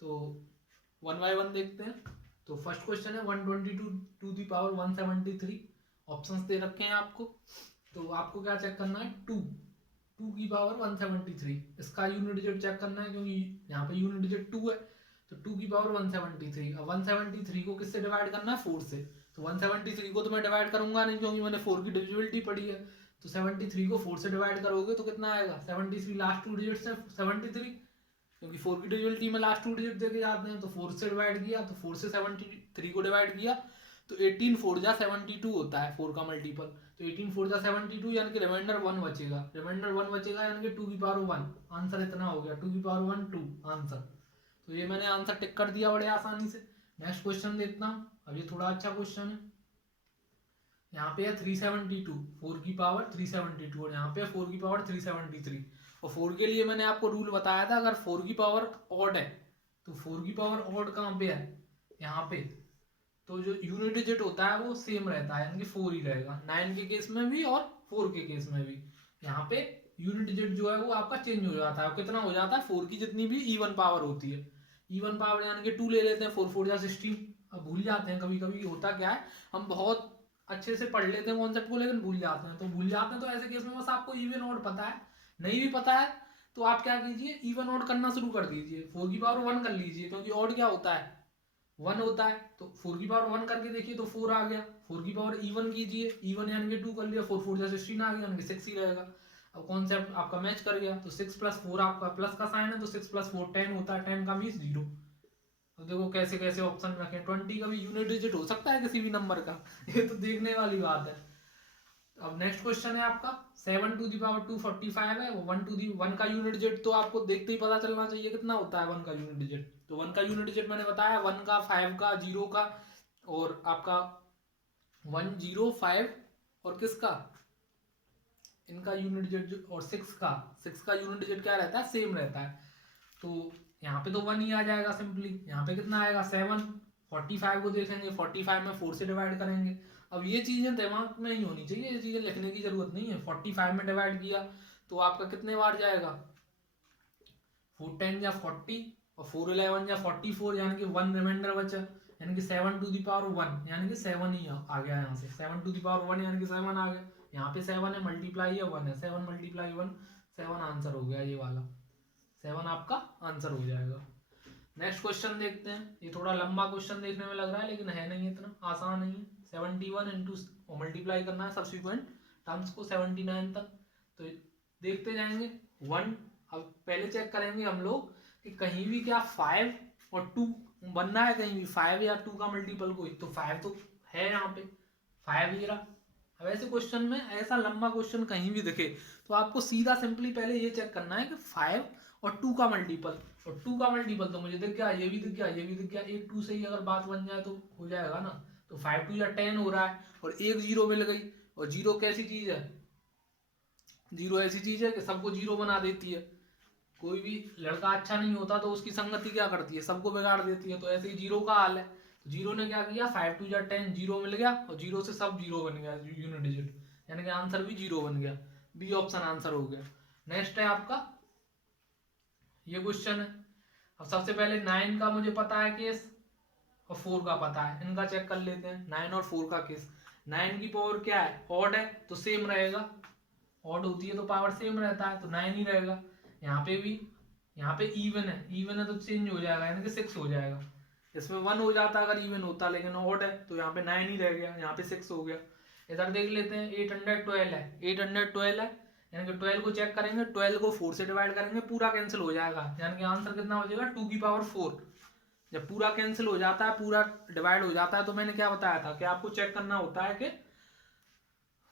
तो 1 बाय 1 देखते हैं। तो फर्स्ट क्वेश्चन है 122 ऑप्शंस दे रखे हैं आपको। तो आपको क्या चेक करना है, 2 की पावर 173, इसका यूनिट डिजिट चेक करना है, क्योंकि यहाँ पे यूनिट डिजिट 2 है, तो 2 की पावर 173। अब 173 को किससे डिवाइड करना है, 4 से। तो 173 को तो मैं डिवाइड करूंगा नहीं, क्योंकि मैंने 4 की डिविजिबिलिटी पढ़ी है। तो 73 को 4 से डिवाइड करोगे तो कितना आएगा, 73 लास्ट 2 डिजिट्स है 73, क्योंकि 4 की डिविजिबिलिटी में लास्ट 2 डिजिट देके जाते हैं। तो 4 से डिवाइड किया, तो 4 से 73 को डिवाइड किया तो 18 4 जा 72 होता है 4 का मल्टीपल। तो 18 4 जा 72, यानी कि रिमाइंडर 1 बचेगा, यानी कि 2 की पावर 1। आंसर इतना हो गया, 2 की पावर 1 2 आंसर। तो ये मैंने आंसर टिक कर दिया बड़े आसानी से। नेक्स्ट क्वेश्चन देखना। अब ये थोड़ा अच्छा क्वेश्चन है। यहाँ पे है 372, 4 की पावर 372, और यहाँ पे 4 की पावर 373। और 4 के लिए मैंने आपको रूल बताया था, अगर 4 की पावर ऑड है तो 4 की पावर ऑड कहाँ पे है, यहाँ पे, तो जो यूनिट डिजिट होता है वो सेम रहता है, यानी कि 4 ही रहेगा, 9 के केस में भी और 4 के केस में भी। यहाँ पे यूनिट डिजिट जो है वो आपका चेंज हो जाता है, कितना हो जाता है, 4 की जितनी भी इवन पावर होती है, इवन पावर यानी कि 2 ले लेते हैं, 4 4 जा 16। अब भूल जाते हैं कभी कभी, होता क्या है, हम बहुत अच्छे से पढ़ लेते हैं कॉन्सेप्ट को लेकिन भूल जाते हैं। तो ऐसे केस में बस आपको इवन ऑड पता है, नहीं भी पता है तो आप क्या कीजिए, इवन ऑड करना शुरू कर दीजिए, 4 की पावर 1 कर लीजिए, क्योंकि ऑड क्या होता है, 1 होता है। तो 4 की पावर 1 करके देखिए तो 4 आ गया। 4 की पावर इवन कीजिए, इवन यानी कि 2 कर लिया, 4 4 जा 16 आ गया, यानी कि 6 ही रहेगा। अब कॉन्सेप्ट आपका मैच कर गया, तो 6 + 4 आपका प्लस का साइन है, तो 6 + 4 10 होता है, 10 का मीन्स 0। अब देखो कैसे कैसे ऑप्शन रखें, 20 का भी यूनिट डिजिट हो सकता है किसी भी नंबर का, ये तो देखने वाली बात है। अब नेक्स्ट क्वेश्चन है आपका 7 टू दी पावर 245 है, 1 टू दी 1 का यूनिट डिजिट तो आपको देखते ही पता चलना चाहिए कितना होता है 1 का यूनिट डिजिट। तो 1 का यूनिट डिजिट मैंने बताया, 1 का, 5 का, 0 का, और आपका 1 0 5 और किसका, इनका यूनिट डिजिट, और 6 का यूनिट डिजिट क्या रहता है, सेम रहता है। तो यहाँ पे तो 1 ही आ जाएगा सिंपली। यहाँ पे कितना आएगा 7, 45 को देखेंगे, 45 में 4 से डिवाइड करेंगे। अब ये चीजें दिमाग में ही होनी चाहिए, ये चीजें लिखने की जरूरत नहीं है। 45 में डिवाइड किया तो आपका कितने बार जाएगा, 4 10 या 40, और 4 11 या 44, यानी कि 1 रिमाइंडर बचा, यानी कि 7 टू दी पावर 1, यानी कि 7 ही आ गया यहाँ से, 7 टू दी पावर 1 यानी कि 7 आ गया। यहाँ पे 7 है, मल्टीप्लाई है 1 है, 7 × 1 7 आंसर हो गया, ये वाला 7 आपका आंसर हो जाएगा। नेक्स्ट क्वेश्चन देखते हैं। ये थोड़ा लंबा क्वेश्चन देखने में लग रहा है लेकिन है नहीं, इतना आसान नहीं है। 71 इंटू मल्टीप्लाई करना है सब्सिक्वेंट टर्म्स को 79 तक, तो देखते जाएंगे 1। अब पहले चेक करेंगे हम लोग कि कहीं भी क्या 5 और 2 बनना है, कहीं भी 5 या 2 का मल्टीपल कोई, तो 5 तो है यहाँ पे, 5 ही रहा। अब ऐसे क्वेश्चन में, ऐसा लंबा क्वेश्चन कहीं भी दिखे तो आपको सीधा सिंपली पहले ये चेक करना है कि 5 और 2 का मल्टीपल, और 2 का मल्टीपल तो मुझे दिख गया, ये भी दिख गया, ये भी दिख गया, एक 2 से ही अगर बात बन जाए तो हो जाएगा ना। तो 5 2 या 10 हो रहा है, और एक 0 मिल गई, और 0 कैसी चीज है, 0 ऐसी चीज है कि सबको 0 बना देती है। कोई भी लड़का अच्छा नहीं होता तो उसकी संगति क्या करती है, सबको बिगाड़ देती है। तो ऐसे ही 0 का हाल है। तो 0 ने क्या किया, 5 2 या 10, 0 मिल गया, और 0 से सब 0 बन गया यूनिट डिजिट, यानी कि आंसर भी 0 बन गया, बी ऑप्शन आंसर हो गया। नेक्स्ट है आपका ये क्वेश्चन है। अब सबसे पहले 9 का मुझे पता है केस, और 4 का पता है, इनका चेक कर लेते हैं 9 और 4 का केस। 9 की पावर क्या है, ऑड है, तो सेम रहेगा, ऑड होती है तो पावर सेम रहता है, तो 9 ही रहेगा। यहाँ पे भी, यहाँ पे इवन है, इवन है तो चेंज हो जाएगा, यानी कि 6 हो जाएगा। इसमें 1 हो जाता अगर इवन होता, लेकिन ऑड है तो यहाँ पे 9 ही रह गया, यहाँ पे 6 हो गया। इधर देख लेते हैं 812 है, 812 है, यानी कि 12 को चेक करेंगे, 12 को 4 से डिवाइड करेंगे, पूरा कैंसिल हो जाएगा, यानी कि आंसर कितना हो जाएगा 2 की पावर 4। जब पूरा कैंसिल हो जाता है, पूरा डिवाइड हो जाता है, तो मैंने क्या बताया था कि आपको चेक करना होता है कि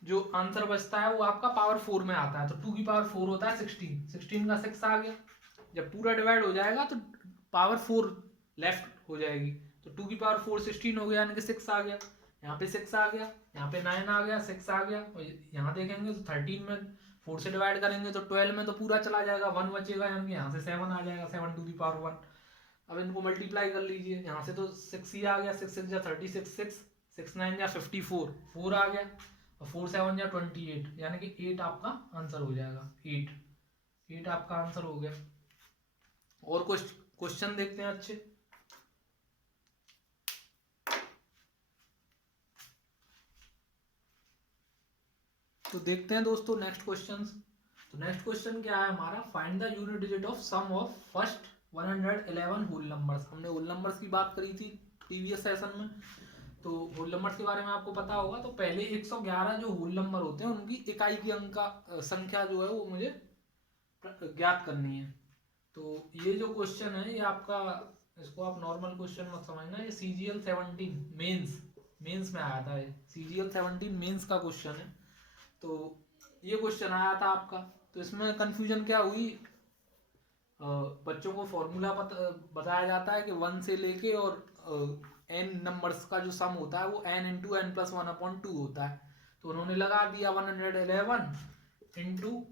जो आंसर बचता है वो आपका पावर 4 में आता है। तो 2 की पावर 4 होता है 16, 16 का 6 आ गया। जब पूरा डिवाइड हो जाएगा तो पावर 4 लेफ्ट हो जाएगी, तो 2 की पावर 4 16 हो गया, यानी कि 6 आ गया। यहाँ पे 6 आ गया, यहाँ पे 9 आ गया, 6 आ गया, और यहाँ देखेंगे तो 13 में 4 से डिवाइड करेंगे तो 12 में तो पूरा चला जाएगा, 1 बचेगा, यानी कि यहाँ से 7 आ जाएगा, 7 टू दी पावर 1। अब इनको मल्टीप्लाई कर लीजिए, यहाँ से तो 6 ही आ गया, 6 6 जा 36, 6 6 9 जा 54, 4 आ गया, और 4 7 जा 28, यानी कि 8 आपका आंसर हो जाएगा। 8 आपका आंसर हो गया। और कुछ क्वेश्चन देखते हैं अच्छे। तो देखते हैं दोस्तों नेक्स्ट क्वेश्चन। तो नेक्स्ट क्वेश्चन क्या है हमारा, find the unit digit of sum of first 111 whole numbers. हमने होल नंबर्स की बात करी थी प्रीवियस सेशन में, तो होल नंबर्स के बारे में आपको पता होगा। तो पहले 111 जो होल नंबर होते हैं उनकी इकाई की अंक का संख्या जो है वो मुझे ज्ञात करनी है। तो ये जो क्वेश्चन है ये आपका, इसको आप नॉर्मल क्वेश्चन मत समझना, ये CGL 17 मेंस में आया था, ये CGL 17 मेंस का क्वेश्चन है। तो ये क्वेश्चन आया था आपका, तो इसमें कंफ्यूजन क्या हुई, बच्चों को फॉर्मूला बताया जाता है कि 1 से लेके और n नंबर्स का जो सम होता है वो n इंटू एन प्लस 1/2 होता है। तो उन्होंने लगा दिया 111 इंटू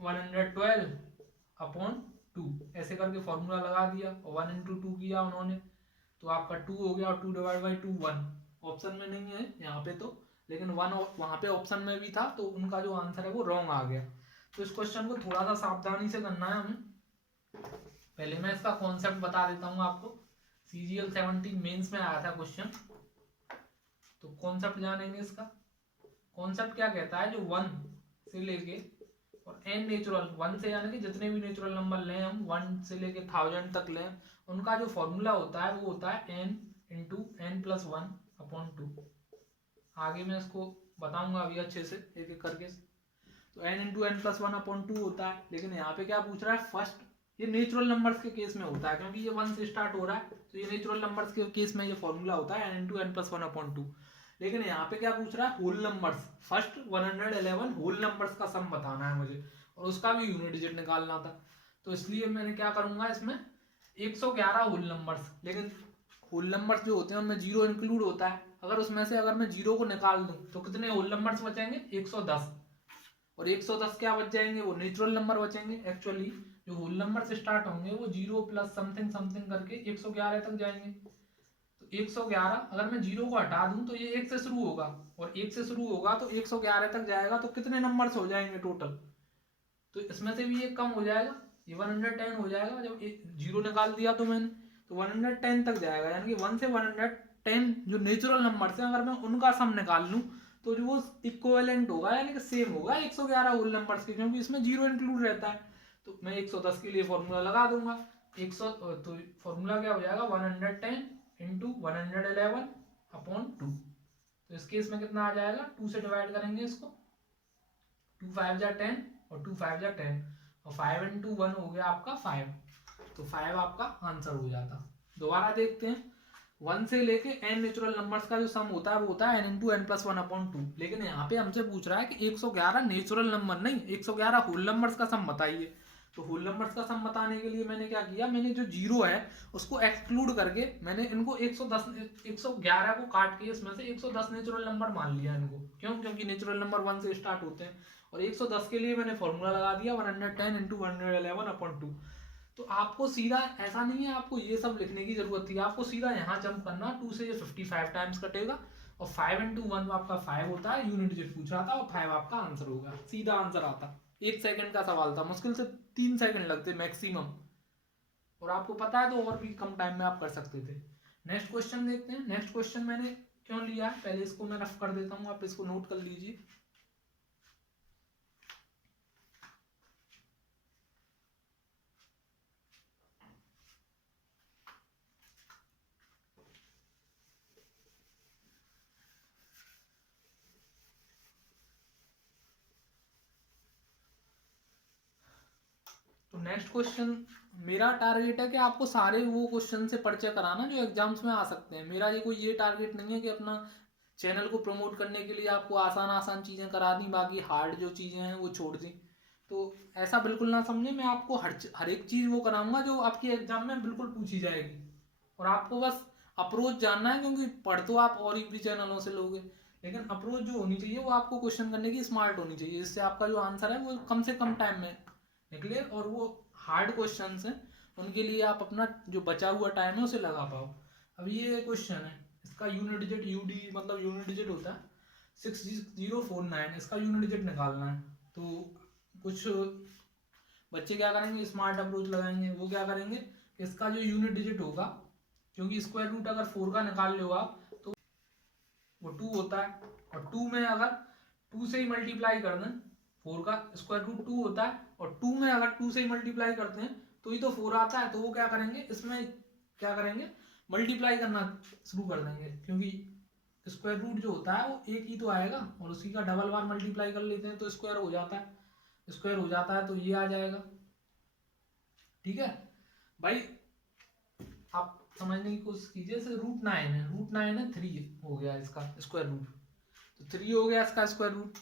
112/2, ऐसे करके फॉर्मूला लगा दिया, और 1 इंटू 2 किया उन्होंने, तो आपका 2 हो गया, और 2 डिवाइड बाई 2 1। ऑप्शन में नहीं है यहाँ पे तो, लेकिन 1 वहाँ पे ऑप्शन में भी था, तो उनका जो आंसर है वो रॉन्ग आ गया। तो इस क्वेश्चन को थोड़ा सा सावधानी से करना है हमें। पहले मैं इसका कॉन्सेप्ट बता देता हूँ आपको। CGL 17 मेंस में आया था क्वेश्चन, तो कॉन्सेप्ट जानेंगे इसका। कॉन्सेप्ट क्या कहता है, जो 1 से लेके और n नेचुरल, 1 से यानी कि जितने भी नेचुरल नंबर लें हम, 1 से लेके 1000 तक लें, उनका जो फॉर्मूला होता है वो होता है n इंटू एन प्लस 1/2। आगे मैं इसको बताऊंगा अभी अच्छे से एक एक करके। तो n इंटू एन प्लस 1/2 होता है, लेकिन यहाँ पे क्या पूछ रहा है फर्स्ट, ये नेचुरल नंबर्स के केस में होता है, क्योंकि ये 1 से स्टार्ट हो रहा है, तो ये नेचुरल नंबर्स के केस में ये फॉर्मूला होता है n इंटू एन प्लस 1/2। लेकिन यहाँ पे क्या पूछ रहा है, whole numbers, first 111 whole numbers का सम बताना है मुझे, और उसका भी यूनिट डिजिट निकालना था। तो इसलिए मैंने क्या करूंगा, इसमें 111 होल नंबर्स, लेकिन होल नंबर्स जो होते हैं उनमें 0 इंक्लूड होता है। अगर उसमें से अगर मैं 0 को निकाल दूं तो कितने होल नंबर्स बचेंगे, 110, और 110 क्या बच जाएंगे, वो नेचुरल नंबर बचेंगे। एक्चुअली जो होल नंबर से स्टार्ट होंगे वो 0 प्लस समथिंग समथिंग करके 111 तक जाएंगे। तो 111 अगर मैं 0 को हटा दूं तो ये 1 से शुरू होगा, और 1 से शुरू होगा तो 111 तक जाएगा, तो कितने नंबर्स हो जाएंगे टोटल, तो इसमें से भी एक कम हो जाएगा, ये 110 हो जाएगा। जब 0 निकाल दिया तो मैंने, तो 110 तक जाएगा, यानी कि 1 से 110 जो नेचुरल नंबर्स हैं अगर मैं उनका सम निकाल लूं तो जो वो इक्विवेलेंट होगा, यानी कि सेम होगा 111 होल नंबर्स के, क्योंकि इसमें 0 इंक्लूड रहता है। तो मैं 110 के लिए फॉर्मूला लगा दूंगा, 100, तो फॉर्मूला क्या हो जाएगा 110 इंटू 111/2। तो इस केस में कितना आ जाएगा, 2 से डिवाइड करेंगे इसको, 2 5 जा 10 और 2 5 जा 10, और 5 इंटू 1 हो गया आपका 5, तो 5 आपका आंसर हो जाता। दोबारा देखते हैं, 1 से लेके n नेचुरल नंबर्स का जो सम होता है वो होता है n इंटू एन प्लस 1/2, लेकिन यहाँ पे हमसे पूछ रहा है कि 111 नेचुरल नंबर नहीं, 111 होल नंबर्स का सम बताइए। तो होल नंबर्स का सम बताने के लिए मैंने क्या किया, मैंने जो 0 है उसको एक्सक्लूड करके मैंने इनको 111 को काट के इसमें से 110 नेचुरल नंबर मान लिया इनको। क्यों, क्योंकि नेचुरल नंबर 1 से स्टार्ट होते हैं, और 110 के लिए मैंने फॉर्मूला लगा दिया 110 इंटू 111/2। तो आपको सीधा ऐसा नहीं है आपको ये सब लिखने की जरूरत थी, आपको सीधा यहाँ जंप करना, 2 से ये 55 टाइम्स कटेगा, और 5 इंटू 1 आपका 5 होता है, यूनिट डिजिट पूछ रहा था, और 5 आपका आंसर होगा, सीधा आंसर आता। 1 सेकंड का सवाल था, मुश्किल से 3 सेकंड लगते मैक्सिमम, और आपको पता है तो और भी कम टाइम में आप कर सकते थे। नेक्स्ट क्वेश्चन देखते हैं। नेक्स्ट क्वेश्चन मैंने क्यों लिया है, पहले इसको मैं रफ कर देता हूँ, आप इसको नोट कर लीजिए। नेक्स्ट क्वेश्चन, मेरा टारगेट है कि आपको सारे वो क्वेश्चन से परिचय कराना जो एग्जाम्स में आ सकते हैं। मेरा ये कोई ये टारगेट नहीं है कि अपना चैनल को प्रमोट करने के लिए आपको आसान आसान चीज़ें करा दी, बाकी हार्ड जो चीज़ें हैं वो छोड़ दी। तो ऐसा बिल्कुल ना समझे, मैं आपको हर एक चीज़ वो कराऊंगा जो आपके एग्जाम में बिल्कुल पूछी जाएगी, और आपको बस अप्रोच जानना है, क्योंकि पढ़ तो आप और भी चैनलों से लोगे, लेकिन अप्रोच जो होनी चाहिए वो आपको क्वेश्चन करने की स्मार्ट होनी चाहिए, जिससे आपका जो आंसर है वो कम से कम टाइम में निकले, और वो हार्ड क्वेश्चन हैं उनके लिए आप अपना जो बचा हुआ टाइम है उसे लगा पाओ। अब ये क्वेश्चन है, इसका यूनिट डिजिट यूडी मतलब यूनिट डिजिट होता है 6049, इसका यूनिट डिजिट निकालना है। तो कुछ बच्चे क्या करेंगे, स्मार्ट अप्रोच लगाएंगे। वो क्या करेंगे, इसका जो यूनिट डिजिट होगा, क्योंकि स्क्वायर रूट अगर 4 का निकाल लो आप तो वो 2 होता है, और 2 में अगर 2 से ही मल्टीप्लाई कर दें, 4 का स्क्वायर रूट 2 होता है, और 2 में अगर 2 से ही मल्टीप्लाई करते हैं तो ही तो 4 आता है। तो वो क्या करेंगे, इसमें क्या करेंगे, मल्टीप्लाई करना शुरू कर देंगे, क्योंकि स्क्वायर रूट जो होता है वो एक ही तो आएगा, और उसी का डबल बार मल्टीप्लाई कर लेते हैं तो स्क्वायर हो जाता है। स्क्वायर हो जाता है तो ये आ जाएगा। ठीक है भाई, आप समझने की कोशिश कीजिए। जैसे √9 है, √9 है 3 हो गया इसका स्क्वायर रूट, तो 3 हो गया इसका स्क्वायर रूट।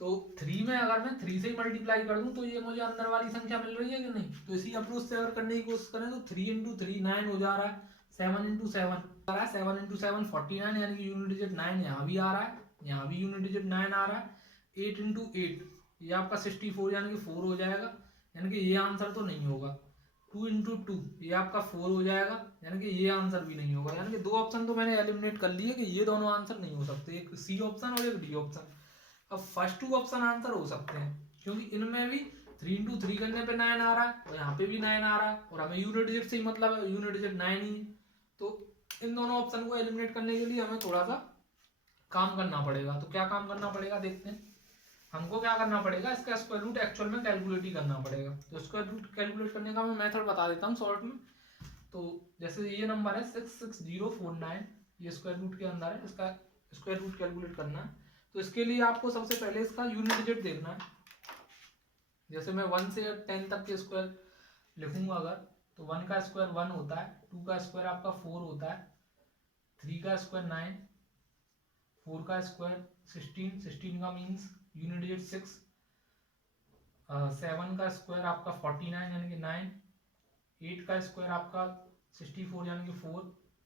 तो 3 में अगर मैं 3 से ही मल्टीप्लाई कर दूं तो ये मुझे अंदर वाली संख्या मिल रही है कि नहीं। तो इसी अप्रोच से अगर करने की कोशिश करें तो 3 इंटू 3 9 हो जा रहा है, 7 इंटू 7 आ रहा है, 7 इंटू 7 49, यानी कि यूनिट डिजिट 9 यहाँ भी आ रहा है, यहाँ भी यूनिट डिजिट 9 आ रहा है। 8 इंटू 8 ये आपका 64 यानी कि 4 हो जाएगा, यानी कि ये आंसर तो नहीं होगा। 2 इंटू 2 ये आपका 4 हो जाएगा, यानी कि ये आंसर भी नहीं होगा। यानी कि 2 ऑप्शन तो मैंने एलिमिनेट कर लिए कि ये दोनों आंसर नहीं हो सकते, एक सी ऑप्शन और एक डी ऑप्शन। अब फर्स्ट 2 ऑप्शन आंसर हो सकते हैं, क्योंकि इनमें भी 3 इंटू 3 करने पे 9 आ रहा है, और यहाँ पे भी 9 आ रहा है, और हमें यूनिट डिजिट से ही मतलब है, यूनिट डिजिट 9 ही। तो इन दोनों ऑप्शन को एलिमिनेट करने के लिए हमें थोड़ा सा काम करना पड़ेगा। तो क्या काम करना पड़ेगा देखते हैं। हमको क्या करना पड़ेगा, इसका स्क्वायर रूट एक्चुअल में कैलकुलेट ही करना पड़ेगा। तो स्क्वायर रूट कैलकुलेट करने का मैं मेथड बता देता हूँ शॉर्ट में। तो जैसे ये नंबर है 66049, ये स्क्वायर रूट के अंदर है, इसका स्क्वायर रूट कैलकुलेट करना है। तो इसके लिए आपको सबसे पहले इसका यूनिट डिजिट देखना है। जैसे मैं 1 से 10 तक के स्क्वायर लिखूंगा अगर, तो 1 का स्क्वायर 1 होता है, 2 का स्क्वायर आपका 4 होता है, 3 का स्क्वायर 9, 4 का स्क्वायर 16, 16 का मीन्स यूनिट डिजिट 6, 7 का स्क्वायर आपका 49 यानी कि 9, 8 का स्क्वायर आपका 64 यानी कि 4,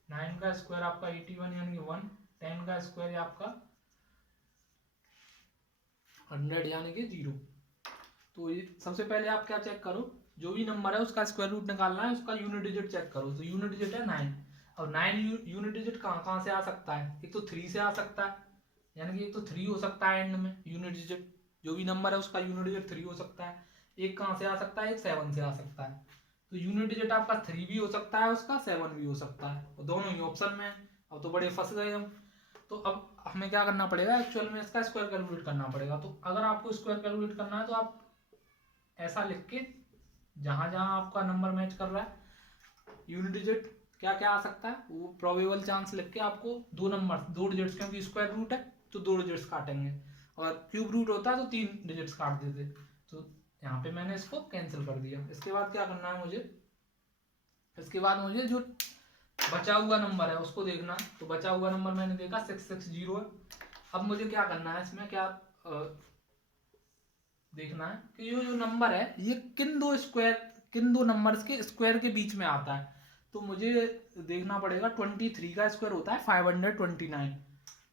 9 का स्क्वायर आपका 81 यानी कि 1, 10 का स्क्वायर आपका 100 यानी कि 0। तो ये सबसे पहले आप क्या चेक करो, जो भी नंबर है उसका स्क्वायर रूट निकालना है, उसका यूनिट डिजिट चेक करो। तो यूनिट डिजिट है 9। अब 9 यूनिट डिजिट कहाँ कहाँ से आ सकता है, एक तो 3 से आ सकता है, यानी कि एक तो 3 हो सकता है एंड में यूनिट डिजिट, जो भी नंबर है उसका यूनिट डिजिट 3 हो सकता है। एक कहाँ से आ सकता है, एक 7 से आ सकता है। तो यूनिट डिजिट आपका 3 भी हो सकता है, उसका 7 भी हो सकता है, और दोनों ही ऑप्शन में है। अब तो बड़े फंस गए हम। तो अब हमें क्या करना पड़ेगा, एक्चुअल में इसका स्क्वायर कैलकुलेट करना पड़ेगा। तो अगर आपको स्क्वायर कैलकुलेट करना है तो आप ऐसा लिख के, जहां जहां आपका नंबर मैच कर रहा है यूनिट डिजिट क्या क्या आ सकता है वो प्रोबेबल चांस लिख के आपको दो नंबर 2 डिजिट्स, क्योंकि स्क्वायर रूट है तो 2 डिजिट्स काटेंगे, और क्यूब रूट होता है तो 3 डिजिट्स काट देते। तो यहाँ पे मैंने इसको कैंसिल कर दिया। इसके बाद क्या करना है मुझे, इसके बाद मुझे जो बचा हुआ नंबर है उसको देखना है। तो बचा हुआ नंबर मैंने देखा 660 है। अब मुझे क्या करना है, इसमें क्या देखना है कि ये जो नंबर है ये किन दो नंबर्स के स्क्वायर के बीच में आता है। तो मुझे देखना पड़ेगा 23 का स्क्वायर होता है 529।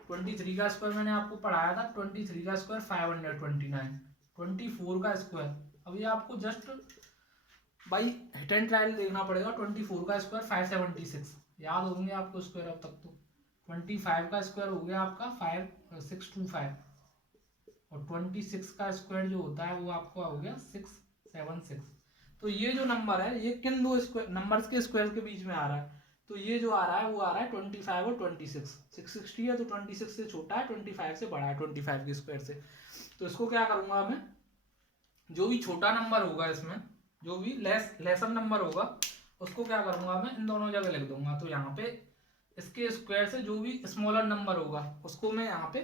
23 का स्क्वायर मैंने आपको पढ़ाया था, 23 का स्क्वायर 529। 24 का स्क्वायर, अब ये आपको just by hit and trial देखना पड़ेगा। 24 का स्क्वायर 576, याद होंगे आपको स्क्वायर अब तक। तो 25 का स्क्वायर हो गया आपका 5625, और 26 का स्क्वायर जो होता है वो आपका हो गया 676। तो ये जो नंबर है ये किन दो स्क्वायर नंबर्स के स्क्वायर के बीच में आ रहा है। तो ये जो आ रहा है वो आ रहा है 25 और 26। 660 है तो 26 से छोटा है, 25 से बड़ा है 25 के स्क्वायर से। तो इसको क्या करूंगा मैं, जो भी छोटा नंबर होगा इसमें, जो भी लेसर नंबर होगा उसको क्या करूंगा मैं, इन दोनों जगह लिख दूंगा। तो यहाँ पे इसके स्क्वायर से जो भी स्मॉलर नंबर होगा उसको मैं यहाँ पे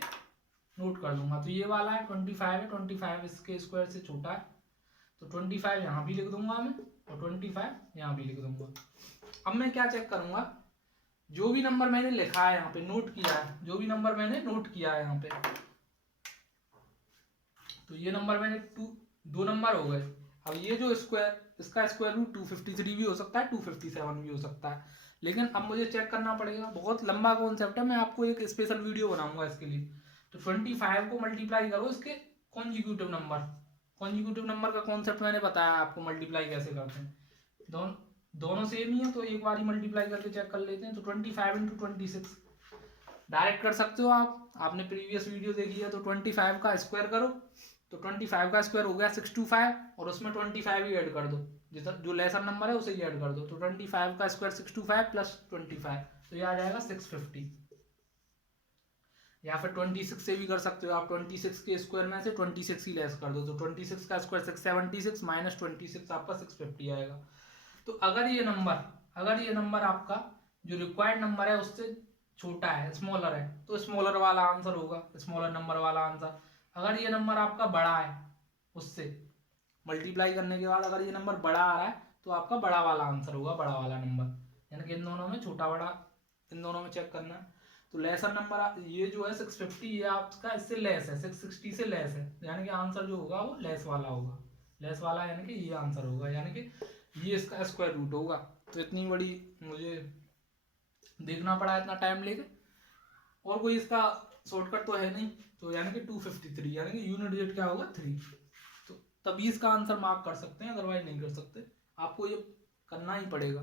नोट कर दूंगा। तो ये वाला है 25 है, 25 इसके स्क्वायर से छोटा है, तो 25 यहाँ भी लिख दूंगा मैं और 25 यहाँ भी लिख दूंगा। अब मैं क्या चेक करूंगा, जो भी नंबर मैंने लिखा है यहाँ पे, नोट किया है, जो भी नंबर मैंने नोट किया है यहाँ पे, तो ये नंबर मैंने 2 नंबर हो गए। अब ये जो स्क्वायर, इसका स्क्वायर रूट 253 भी हो सकता है, 257 भी हो सकता है, लेकिन अब मुझे चेक करना पड़ेगा। बहुत लंबा कॉन्सेप्ट है, मैं आपको एक स्पेशल वीडियो बनाऊंगा इसके लिए। तो 25 को मल्टीप्लाई करो इसके कॉन्जिक्यूटिव नंबर का कॉन्सेप्ट मैंने बताया आपको, मल्टीप्लाई कैसे करते हैं। दोनों सेम ही है, तो एक बार ही मल्टीप्लाई करके चेक कर लेते हैं। तो 25 × 26 डायरेक्ट कर सकते हो आप, आपने प्रीवियस वीडियो देखी है। तो 25 का स्क्वायर करो, तो 25 का स्क्वायर हो गया 625, और उसमें 25 ही ऐड कर दो, जो लेसर नंबर है उसे ही ऐड कर दो। तो 25 का स्क्वायर 625 प्लस 25, तो ये आ जाएगा 650। या फिर 26 से भी कर सकते हो आप, 26 के स्क्वायर में से 26 ही लेस कर दो, तो 26 का स्क्वायर 676 माइनस 26 आपका 650 आएगा। तो अगर ये नंबर आपका जो रिक्वायर्ड नंबर है उससे छोटा है, स्मॉलर है, तो स्मॉलर वाला आंसर होगा, स्मॉलर नंबर वाला आंसर। अगर ये नंबर आपका बड़ा है, उससे मल्टीप्लाई करने के बाद अगर ये नंबर बड़ा आ रहा है, तो आपका बड़ा वाला आंसर होगा, बड़ा वाला नंबर। यानी कि इन दोनों में छोटा बड़ा, इन दोनों में चेक करना है। तो लेसर नंबर ये जो है 650, ये आपका इससे लेस है, 660 से लेस है, यानी कि आंसर जो होगा वो लेस वाला होगा। लेस वाला यानी कि ये आंसर होगा, यानी कि ये इसका स्क्वायर रूट होगा। तो इतनी बड़ी मुझे देखना पड़ा इतना टाइम लेके, और कोई इसका शॉर्टकट तो है नहीं। तो यानी कि 253, यानी कि यूनिट डिजिट क्या होगा 3। तो तभी इसका आंसर मार्क कर सकते हैं, अदरवाइज नहीं कर सकते, आपको ये करना ही पड़ेगा।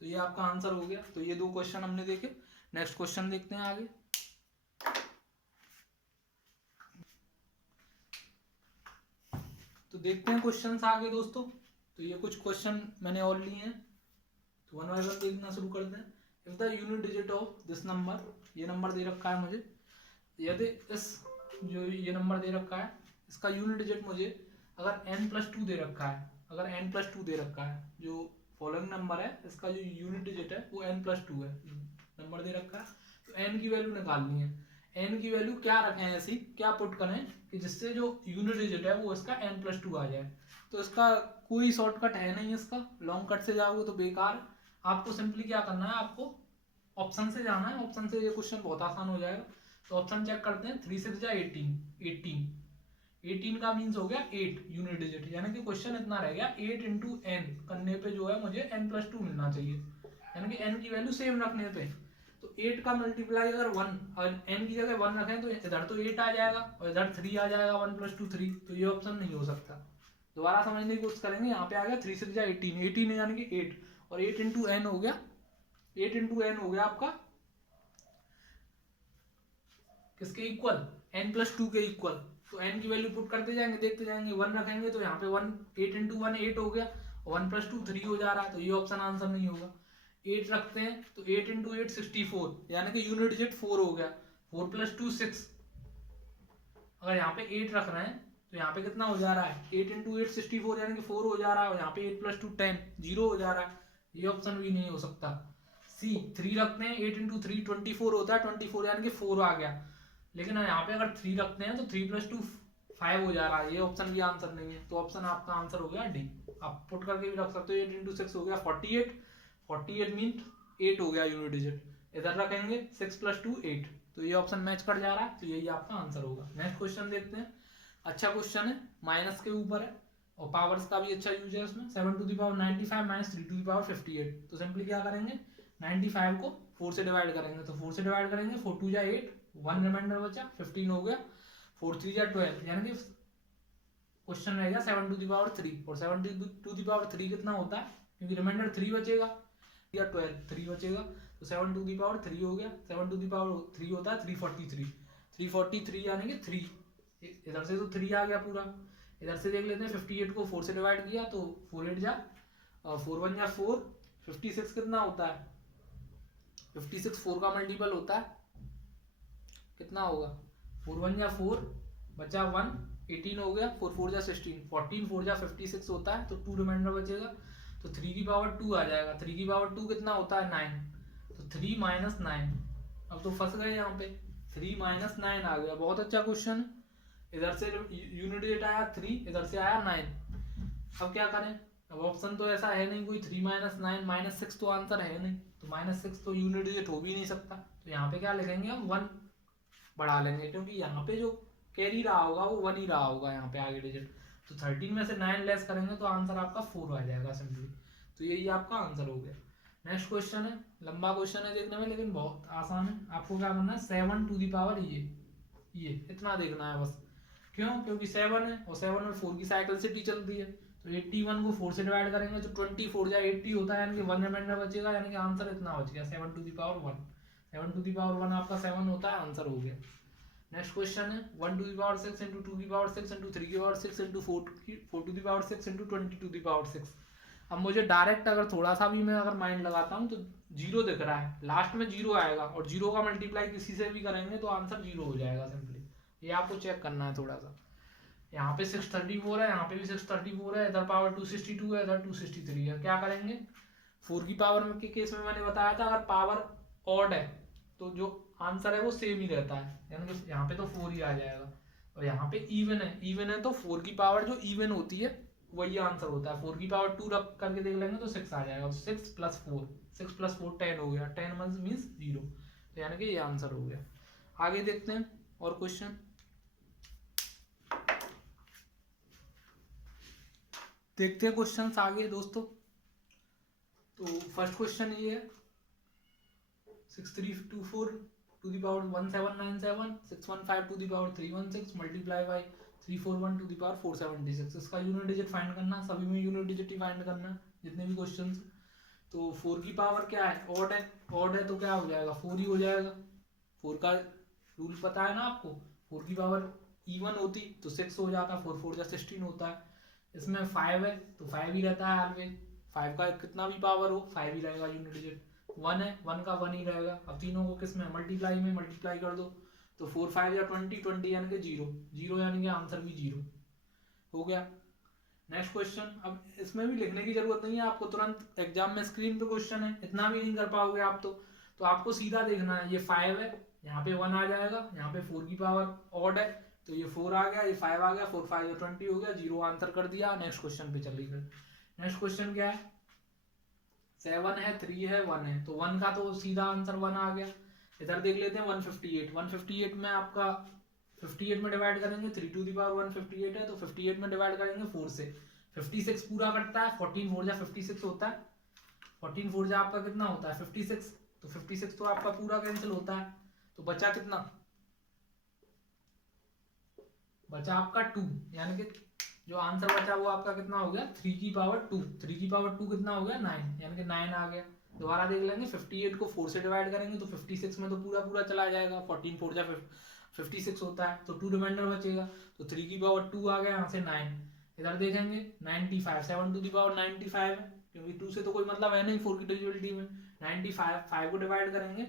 तो ये आपका आंसर हो गया। तो ये 2 क्वेश्चन हमने देखे। नेक्स्ट क्वेश्चन देखते हैं आगे। तो देखते हैं क्वेश्चन आगे दोस्तों। तो ये कुछ क्वेश्चन मैंने और लिए हैं, तो वन बाय वन देखना शुरू करते हैं। If the unit digit of this number, ये नंबर दे रखा है मुझे, यदि इस जो ये नंबर दे रखा है इसका यूनिट डिजिट मुझे अगर n+2 दे रखा है, अगर n+2 दे रखा है, जो फॉलोइंग नंबर है इसका जो यूनिट डिजिट है वो n+2 है, नंबर दे रखा है, तो n की वैल्यू निकालनी है। n की वैल्यू क्या रखें, ऐसी क्या पुट करें कि जिससे जो यूनिट डिजिट है वो इसका n+2 आ जाए। तो इसका कोई शॉर्टकट है नहीं, इसका लॉन्ग कट से जाओगे तो बेकार। आपको सिंपली क्या करना है, आपको ऑप्शन से जाना है, ऑप्शन से ये क्वेश्चन बहुत आसान हो जाएगा। तो ऑप्शन चेक करते हैं, 3 6 जा 18, 18 का मीन्स हो गया 8 यूनिट डिजिट, यानी कि क्वेश्चन इतना रह गया 8 × n करने पे जो है मुझे n+2 मिलना चाहिए, यानी कि n की वैल्यू सेम रखने पे। तो 8 का मल्टीप्लाई अगर 1, अगर n की जगह 1 रखें तो इधर तो 8 आ जाएगा और इधर 3 आ जाएगा, 1+2 3, तो ये ऑप्शन नहीं हो सकता। दोबारा समझने की कोशिश करेंगे, यहाँ पे आ गया 3 6 जा 18, 18 यानी कि 8, और 8 × n हो गया, 8 × n हो गया आपका किसके इक्वल, n+2 के इक्वल। तो n की वैल्यू पुट करते जाएंगे, देखते जाएंगे, 1 रखेंगे तो यहाँ पे 1, 8 × 1 8 हो गया, 1+2 3 हो जा रहा है, तो ये ऑप्शन आंसर नहीं होगा। 8 रखते हैं तो 8 × 8 64, यानी कि यूनिट डिजिट 4 हो गया, 4 + 2 6। अगर यहाँ पे 8 रख रहे हैं तो यहाँ पे कितना हो जा रहा है, 8 × 8 64, यानी कि 4 हो जा रहा है, और यहाँ पे 8 + 2 10, 0 हो जा रहा है, ये ऑप्शन भी नहीं हो सकता। सी 3 रखते हैं, 8 × 3 24 होता है, 24 यानी कि 4 आ गया, लेकिन यहाँ पे अगर 3 रखते हैं तो 3 + 2 5 हो जा रहा है, ये ऑप्शन भी आंसर नहीं है। तो ऑप्शन आपका आंसर हो गया डी। आप पुट करके भी रख सकते हो, 8 × 6 हो गया 48, 48 मीन 8 हो गया यूनिट डिजिट, इधर रखेंगे 6 + 2 8, तो ये ऑप्शन मैच कर जा रहा है, तो यही आपका आंसर होगा। नेक्स्ट क्वेश्चन देखते हैं। अच्छा क्वेश्चन है, माइनस के ऊपर है और पावर्स का भी अच्छा यूज है उसमें। 7⁻95 - 3⁻58। तो सिंपली क्या करेंगे, 95 को 4 से डिवाइड करेंगे, तो 4 से डिवाइड करेंगे, 4 2 जा 8, 1 रिमाइंडर बचा, 15 हो गया, 4 3 जा 12, यानी कि क्वेश्चन रह गया 7⁻3, और 7⁻3 कितना होता है, क्योंकि रिमाइंडर 3 बचेगा या 12 3 बचेगा, तो 7⁻3 हो गया, 7⁻3 होता है 343, 343 यानी कि 3, इधर से तो 3 आ गया पूरा, इधर से देख लेते हैं 58 को 4 से डिवाइड किया तो 4 8 जा 4 1 जा 4, 56 कितना होता है, 56 4 का मल्टीपल होता है, कितना होगा 4 1 जा 4 बचा 1, 18 हो गया, 4 4 जा 16, 14 4 जा 56 होता है, तो 2 रिमाइंडर बचेगा, तो 3 की पावर 2 आ जाएगा, 3 की पावर 2 कितना होता है 9, तो 3 - 9। अब तो फंस गए यहाँ पे, 3 - 9 आ गया, बहुत अच्छा क्वेश्चन। इधर से यूनिट डिजिट आया 3, इधर से आया 9, अब क्या करें, अब ऑप्शन तो ऐसा है नहीं कोई 3 - 9 -6 तो आंसर है नहीं, तो -6 तो यूनिट डिजिट हो भी नहीं सकता, तो यहाँ पे क्या लिखेंगे हम 1 बढ़ा लेंगे, क्योंकि यहाँ पे जो कैरी रहा होगा वो 1 ही रहा होगा यहाँ पे आगे डिजिट। तो 13 में से 9 लेस करेंगे तो आंसर आपका 4 आ जाएगा सिंपली। तो यही आपका आंसर हो गया। नेक्स्ट क्वेश्चन है, लंबा क्वेश्चन है देखने में लेकिन बहुत आसान है। आपको क्या करना है, 7 टू द पावर ये इतना देखना है बस। क्यों, क्योंकि 7 है और 7 में 4 की साइकिल सिटी चलती है, तो 81 को 4 से डिवाइड करेंगे तो 24 या 80 होता है, यानी कि 1 रिमाइंडर बचेगा, यानी कि आंसर इतना बच गया 7 to the power 1। 7 to the power 1 आपका 7 होता है, आंसर हो गया। नेक्स्ट क्वेश्चन है 1 टू द पावर 6 इंटू 2 की पावर 6 इंटू 3 की power 6 into 4 to the power 6 into 20 to the power 6। अब मुझे डायरेक्ट अगर थोड़ा सा भी मैं अगर माइंड लगाता हूँ तो जीरो दिख रहा है, लास्ट में जीरो आएगा और जीरो का मल्टीप्लाई किसी से भी करेंगे तो आंसर जीरो हो जाएगा सिंपली। ये आपको चेक करना है थोड़ा सा। यहाँ पे 634 है, यहाँ पे भी 634 है, इधर पावर 262 है, इधर 263 है। क्या करेंगे, 4 की पावर के केस में मैंने बताया था अगर पावर ऑड है तो जो आंसर है वो सेम ही रहता है, यानी कि यहाँ पे तो 4 ही आ जाएगा। और यहाँ पे इवन है तो 4 की पावर जो इवन होती है वही आंसर होता है। 4 की पावर 2 रख करके देख लेंगे तो 6 आ जाएगा। 6 + 4 6 + 4 10 हो गया, 10 मीन्स 0, तो यानी कि ये आंसर हो गया। आगे देखते हैं और क्वेश्चन। देखते हैं क्वेश्चंस आगे दोस्तों। तो फर्स्ट क्वेश्चन ये है 6324 to the power 1797 615 to the power 316 multiply by 341 to the power 476। इसका यूनिट डिजिट फाइंड करना, सभी में यूनिट डिजिट ही फाइंड करना जितने भी क्वेश्चन। तो 4 की पावर क्या है, ऑड है, ऑड है तो क्या हो जाएगा 4 ही हो जाएगा। 4 का रूल पता है ना आपको, 4 की पावर इवन होती तो 6 हो जाता, 4 4 जा 16 होता है। इसमें 5 है तो 5 ही रहता है ऑलवेज, 5 का कितना भी पावर हो 5 ही रहेगा यूनिट डिजिट। 1 है, 1 का 1 ही रहेगा। अब तीनों को किस में मल्टीप्लाई में मल्टीप्लाई कर दो तो 4 5 या 20 20 यानी कि 0 0 यानी कि आंसर भी 0 हो गया। नेक्स्ट क्वेश्चन, अब इसमें भी लिखने की जरूरत नहीं है आपको, तुरंत एग्जाम में स्क्रीन पे क्वेश्चन है, इतना भी नहीं कर पाओगे आप तो आपको सीधा देखना है। ये 5 है, यहाँ पे 1 आ जाएगा, यहाँ पे 4 की पावर ऑड है तो ये 4 आ गया, ये 5 आ गया, 4 5 20 हो गया, 0 आंसर कर दिया। नेक्स्ट क्वेश्चन पे चलिए फिर। नेक्स्ट क्वेश्चन क्या है, 7 है, 3 है, 1 है, तो 1 का तो सीधा आंसर 1 आ गया। इधर देख लेते हैं 158 में आपका 58 में डिवाइड करेंगे 3 टू द पावर 158 है तो 58 में डिवाइड करेंगे 4 से, 56 पूरा करता है, 14 4 जा 56 होता है, 14 4 जा आपका कितना होता है 56, तो 56 तो आपका पूरा कैंसिल होता है, तो बचा कितना, बचा आपका 2, यानी कि जो आंसर बचा वो आपका कितना हो गया 3 की पावर 2, 3 की पावर 2 कितना हो गया 9, यानी कि 9 आ गया। दोबारा देख लेंगे 58 को 4 से डिवाइड करेंगे तो 56 में तो पूरा पूरा चला जाएगा, 14 4 जा 56 होता है तो 2 रिमाइंडर बचेगा, तो 3 की पावर 2 आ गया, यहाँ से 9। इधर देखेंगे 95 7 टू द पावर 95 है, क्योंकि 2 से तो कोई मतलब है नहीं 4 की डिविजिबिलिटी में। 95 5 को डिवाइड करेंगे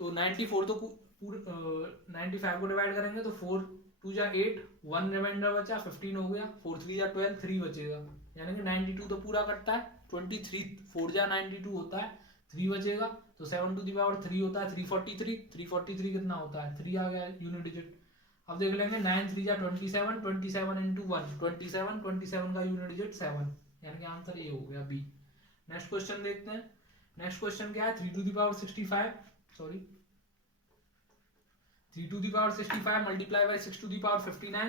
तो 94 तो 95 को डिवाइड करेंगे तो 4 2 जा 8, 1 रिमाइंडर बचा 15 हो गया, 4 3 जा 12 3 बचेगा, यानी कि 92 तो पूरा करता है, 23 4 जा 92 होता है, 3 बचेगा, तो 7 टू द पावर 3 होता है 343 कितना होता है 3 आ गया यूनिट डिजिट। अब देख लेंगे 9 3 जा 27 27 इंटू 1 27 का यूनिट डिजिट 7, यानी कि आंसर ये हो गया बी। नेक्स्ट क्वेश्चन देखते हैं। नेक्स्ट क्वेश्चन क्या है 3 to the power 65 sorry 3 to the power 65 multiply by 6 to the power 59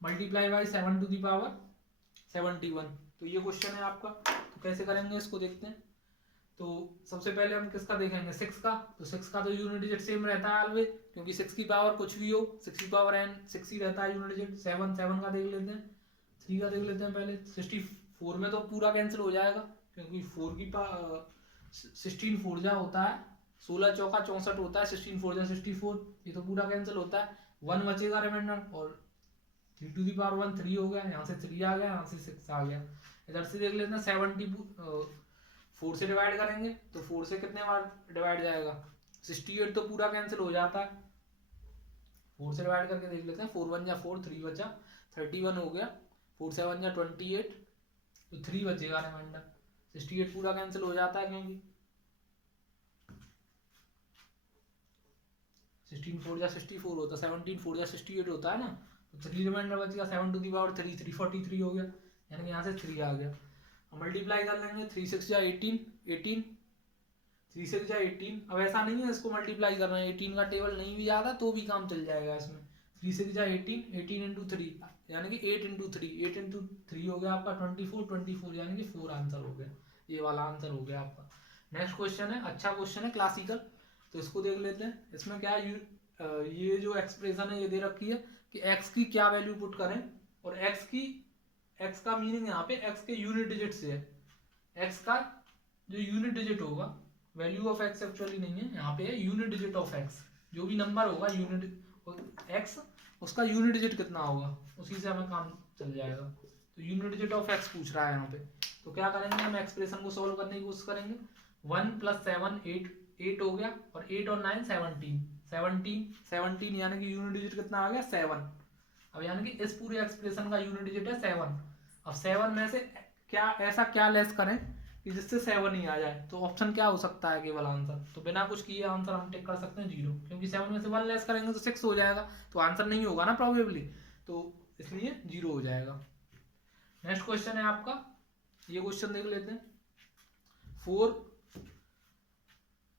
multiply by 7 to the power 71। तो ये क्वेश्चन है आपका, तो कैसे करेंगे इसको देखते हैं। तो सबसे पहले हम किसका देखेंगे 6 का, तो 6 का तो यूनिट डिजिट सेम रहता है ऑलवेज, क्योंकि 6 की पावर कुछ भी हो 6 की पावर n 6 ही रहता है यूनिट डिजिट। 7 7 का देख लेते हैं, 3 का देख लेते हैं पहले। 64 में तो पूरा कैंसिल हो जाएगा, क्योंकि 4 की 16 4 जा होता है, 16 चौका 64 होता है, 16 4 जा 64, ये तो पूरा कैंसिल होता है, 1 बचेगा रिमाइंडर, और 3 टू द पावर 1 3 हो गया, यहाँ से 3 आ गया, यहाँ से 6 आ गया। इधर से देख लेते हैं 4 से डिवाइड करेंगे तो 4 से कितने बार डिवाइड जाएगा 68, तो पूरा कैंसिल हो जाता है। 4 से डिवाइड करके देख लेते हैं, 4 1 जा 4 3 बचा 31 हो गया, 4 7 जा 28 तो 3 बचेगा रिमाइंडर, 68 पूरा कैंसिल हो जाता है, क्योंकि 16 4 जा 64 होता है, 17 4 जा 68 होता है ना, तो 3 रिमाइंडर बचेगा, 7 टू द पावर 3 343 हो गया, यानी कि यहाँ से 3 आ गया। मल्टीप्लाई कर लेंगे 3 6 जा 18, 3 6 जा 18। अब ऐसा नहीं है इसको मल्टीप्लाई करना है, 18 का टेबल नहीं भी आता तो भी काम चल जाएगा इसमें। 3 6 जा 18, 18 इंटू 3 यानी कि 8 इंटू 3, 8 इंटू 3 हो गया आपका 24, 24 यानी कि 4 आंसर हो गया। ये वाला आंसर हो गया आपका। नेक्स्ट क्वेश्चन है, अच्छा क्वेश्चन है, क्लासिकल, तो इसको देख लेते हैं। इसमें क्या ये जो एक्सप्रेशन है ये दे रखी है कि x की क्या वैल्यू पुट करें, और x का मीनिंग यहाँ पे x के यूनिट डिजिट से है। x का जो यूनिट डिजिट होगा, वैल्यू ऑफ x एक्चुअली नहीं है, यहाँ पे है यूनिट डिजिट ऑफ x। जो भी नंबर होगा यूनिट x, उसका यूनिट डिजिट कितना होगा, उसी से हमें काम चल जाएगा। तो यूनिट डिजिट ऑफ x पूछ रहा है यहाँ पे, तो क्या करेंगे, हम एक्सप्रेशन को सॉल्व करने की कोशिश करेंगे। 1 + 7 8 हो गया, और 8 और 9 17 यानी कि यूनिट डिजिट कितना आ गया 7। अब यानी कि इस पूरे एक्सप्रेशन का यूनिट डिजिट है 7। अब 7 में से क्या लेस करें कि जिससे 7 ही आ जाए, तो ऑप्शन क्या हो सकता है, केवल आंसर। तो बिना कुछ किए आंसर हम टिक कर सकते हैं 0, क्योंकि 7 में से 1 लेस करेंगे तो 6 हो जाएगा, तो आंसर नहीं होगा ना प्रोबेबली, तो इसलिए 0 हो जाएगा। नेक्स्ट क्वेश्चन है आपका, ये क्वेश्चन देख लेते हैं।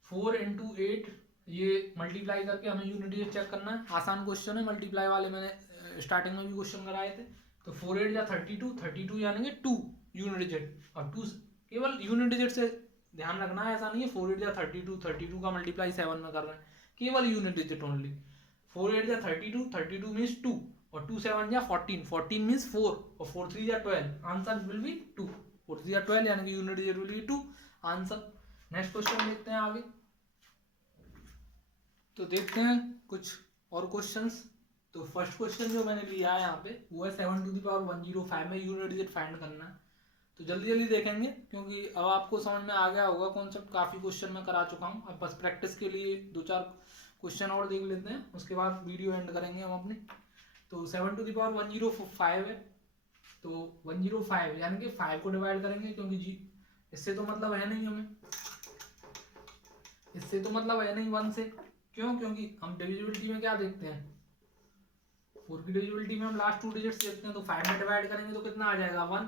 4 इंटू 8, ये मल्टीप्लाई करके हमें यूनिट डिजिट चेक करना है। आसान क्वेश्चन है, मल्टीप्लाई वाले मैंने स्टार्टिंग में भी क्वेश्चन कराए थे। तो 4 8 या 32, 32 यानी कि 2 यूनिट डिजिट, और 2 केवल यूनिट डिजिट से ध्यान रखना है, ऐसा नहीं है 4 8 या 32, 32 का मल्टीप्लाई 7 में कर रहे हैं, केवल यूनिट डिजिट ओनली। 4 8 या 32, 32 मीन्स 2, और 2 7 या 14, 14 मीन्स 4, और 4 3 या 12, आंसर विल बी 2, 4 3 या 12 यानी कि unit digit will be 2 answer. Next question देखते हैं आगे। तो देखते हैं कुछ और क्वेश्चंस। तो फर्स्ट क्वेश्चन जो मैंने लिया है यहाँ पे वो है 7 टू द पावर 105 में यूनिट डिजिट फाइंड करना है। तो जल्दी जल्दी देखेंगे, क्योंकि अब आपको समझ में आ गया होगा कॉन्सेप्ट, काफ़ी क्वेश्चन मैं करा चुका हूँ। अब बस प्रैक्टिस के लिए 2-4 क्वेश्चन और देख लेते हैं, उसके बाद वीडियो एंड करेंगे हम अपनी। तो 7 टू द पावर 105 है, तो 105 यानी कि 5 को डिवाइड करेंगे, क्योंकि जी इससे तो मतलब है नहीं हमें, इससे तो मतलब है नहीं 1 से। क्यों? क्योंकि हम डिविजिबिलिटी में क्या देखते हैं, 4 की डिविजिबिलिटी में हम लास्ट 2 डिजिट्स देखते हैं। तो 5 में डिवाइड करेंगे तो कितना आ जाएगा 1,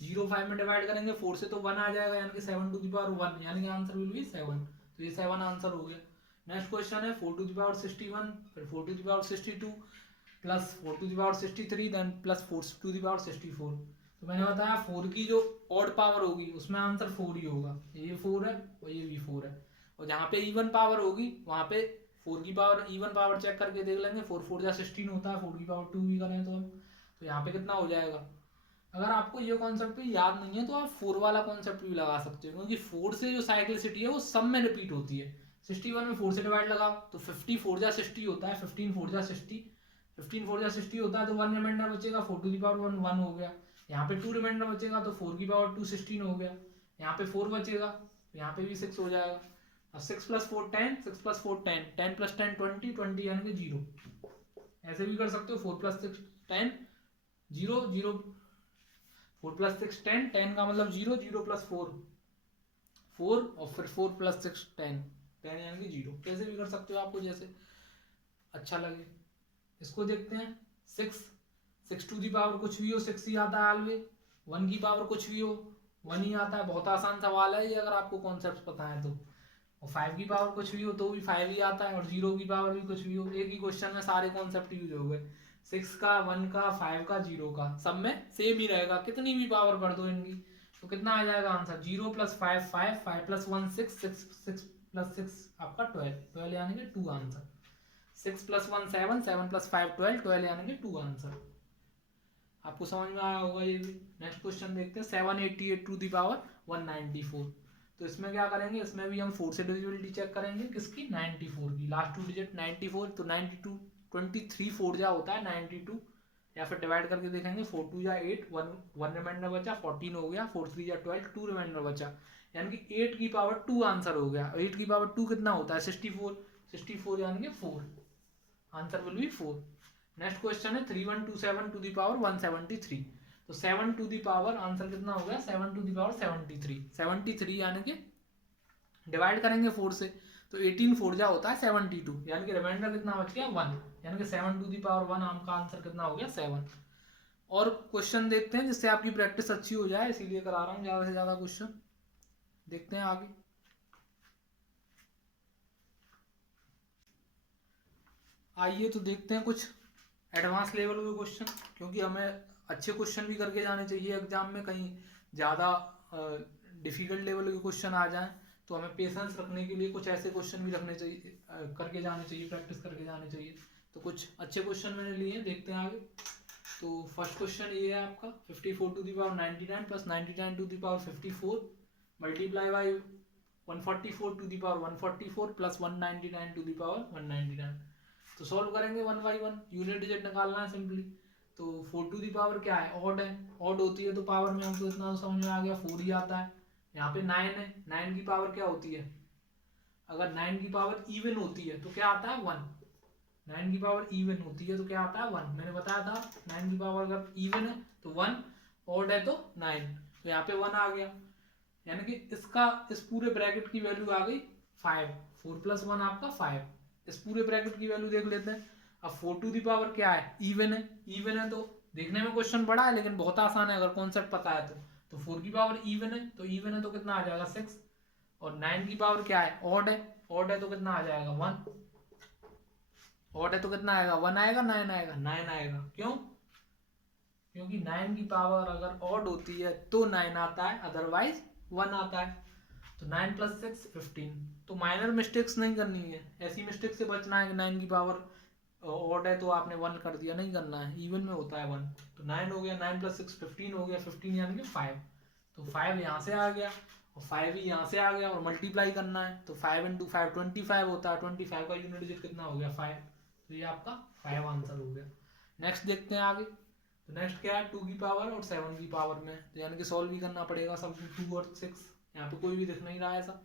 0 5 में डिवाइड करेंगे 4 से तो 1 आ जाएगा, यानी कि 7 टू द पावर 1, यानी कि आंसर विल बी 7। तो ये 7 आंसर हो गया। नेक्स्ट क्वेश्चन है 4 टू द पावर 61, फिर 4 to the power 62, plus 4 to the power 63, then plus 4 to the power 64। तो मैंने बताया 4 की जो ऑड पावर होगी उसमें आंसर 4 ही होगा, ये 4 है और ये भी 4 है। और जहाँ पे इवन पावर होगी वहाँ पे 4 की पावर इवन पावर चेक करके देख लेंगे, 4 4 या 16 होता है, 4 की पावर 2 भी करें तो हम, तो यहाँ पे कितना हो जाएगा। अगर आपको ये कॉन्सेप्ट भी याद नहीं है तो आप 4 वाला कॉन्सेप्ट भी लगा सकते हो, क्योंकि 4 से जो साइक्लिसिटी है वो सब में रिपीट होती है। 61 में 4 से डिवाइड लगाओ तो 50 4 या 60 होता है, 15 4 या 60, 15 4 या 60 होता है, तो 1 रिमाइंडर बचेगा, 4 टू द पावर 1 1 हो गया। यहाँ पे 2 रिमाइंडर बचेगा तो 4 की पावर 2 16 हो गया। यहाँ पे 4 बचेगा तो यहाँ पे भी 6 हो जाएगा। अब 6 + 4 10, 6 + 4 10, 10 + 10 20, 20 यानी कि 0। ऐसे भी कर सकते हो 4 + 6 10 0 0, 4 + 6 10, 10 का मतलब 0, 0 + 4 4, और फिर 4 + 6 10, 10 यानी कि 0। कैसे भी कर सकते हो, आपको जैसे अच्छा लगे। इसको देखते हैं 6 टू दी पावर कुछ भी हो 6 ही आता है ऑलवेज, 1 की पावर कुछ भी हो 1 ही आता है। बहुत आसान सवाल है ये, अगर आपको कॉन्सेप्ट पता है तो। और 5 की पावर कुछ भी हो तो भी 5 ही आता है, और 0 की पावर भी कुछ भी हो। एक ही क्वेश्चन में सारे कॉन्सेप्ट यूज हो गए, 6 का, 1 का, 5 का, 0 का, सब में सेम ही रहेगा। कितनी भी पावर कर दो इनकी तो कितना आ जाएगा आंसर, 0 + 5 5, 5 + 1 6, 6 + 6 आपका 12, 12 यानी कि 2 आंसर। 6 + 1 7, 7 + 5 12, 12 यानी कि 2 आंसर। आपको समझ में आया होगा ये भी। नेक्स्ट क्वेश्चन देखते हैं 788 टू दी पावर 194। तो इसमें क्या करेंगे, इसमें भी हम 4 से डिविजिबिलिटी चेक करेंगे, किसकी, 94 की, लास्ट 2 डिजिट 94, तो 92 23 4 जा होता है 92, या फिर डिवाइड करके देखेंगे 4 2 या 8, 1 रिमाइंडर बचा 14 हो गया, 4 3 या 12, 2 रिमाइंडर बचा, यानी कि 8 की पावर 2 आंसर हो गया। 8 की पावर 2 कितना होता है 64, 64 यानी कि 4, answer will be 4। Next question है 3127 टू दी पावर 173। तो 7 टू दी पावर आंसर कितना हो गया, 7 टू दी पावर 73, 73 यानी कि डिवाइड करेंगे 4 से तो 18 4 जा होता है 72, यानी कि रिमाइंडर कितना बच गया 1, यानी कि 7 टू दी पावर 1 आपका आंसर कितना हो गया 7। और क्वेश्चन देखते हैं जिससे आपकी प्रैक्टिस अच्छी हो जाए, इसीलिए करा रहा हूँ ज़्यादा से ज़्यादा क्वेश्चन। देखते हैं आगे। आइए तो देखते हैं कुछ एडवांस लेवल के क्वेश्चन, क्योंकि हमें अच्छे क्वेश्चन भी करके जाने चाहिए एग्जाम में, कहीं ज़्यादा डिफिकल्ट लेवल के क्वेश्चन आ जाएं तो हमें पेशेंस रखने के लिए कुछ ऐसे क्वेश्चन भी रखने चाहिए, करके जाने चाहिए, प्रैक्टिस करके जाने चाहिए। तो कुछ अच्छे क्वेश्चन मैंने लिए हैं, देखते हैं आगे। तो फर्स्ट क्वेश्चन ये है आपका 54 to the power 99 plus 99 to the power 54 multiply by 144 to the power 144 plus 199 to the power 199। तो सॉल्व करेंगे one by one, unit digit निकालना है सिंपली। तो 4 टू दी पावर क्या है, ऑड है, ऑड होती है तो पावर में हमको इतना समझ में आ गया 4 ही आता है। यहाँ पे 9 है, 9 की पावर क्या होती है, अगर 9 की पावर इवन होती है तो क्या आता है 1। 9 की पावर इवन होती है तो क्या आता है 1, मैंने बताया था 9 की पावर अगर इवन है तो 1, ऑड है तो 9, तो यहाँ पे 1 आ गया। यानी कि इसका इस पूरे ब्रैकेट की वैल्यू आ गई 5, 4 प्लस 1 आपका 5। इस पूरे ब्रैकेट की वैल्यू देख लेते हैं। अब 4 टू दी पावर क्या है, इवन है, इवन है तो देखने में क्वेश्चन बड़ा है लेकिन बहुत आसान है अगर कॉन्सेप्ट पता है तो 4 की पावर इवन है तो इवन है तो कितना आ जाएगा 6। और 9 की पावर क्या है, ऑड है, ऑड है तो कितना आ जाएगा 1, ऑड है तो कितना आएगा 1 आएगा 9 आएगा 9 आएगा। क्यों, क्योंकि 9 की पावर अगर ऑड होती है तो 9 आता है, अदरवाइज 1 आता है। तो 9 प्लस 6 15। तो माइनर मिस्टेक्स नहीं करनी है, ऐसी मिस्टेक से बचना है कि 9 की पावर ऑड है तो आपने 1 कर दिया, नहीं करना है, इवन में होता है 1। तो 9 हो गया, 9 प्लस 6 15 हो गया, 15 यानी कि 5। तो 5 यहाँ से आ गया और 5 ही यहाँ से आ गया और मल्टीप्लाई करना है तो 5 इंटू 5 25 होता है, 25 का यूनिट डिजिट कितना हो गया 5। तो ये आपका 5 आंसर हो गया। नेक्स्ट देखते हैं आगे। तो नेक्स्ट क्या है 2 की पावर और 7 की पावर में, तो यानी कि सॉल्व भी करना पड़ेगा सब, 2 और 6 यहाँ पे कोई भी दिख नहीं रहा है ऐसा।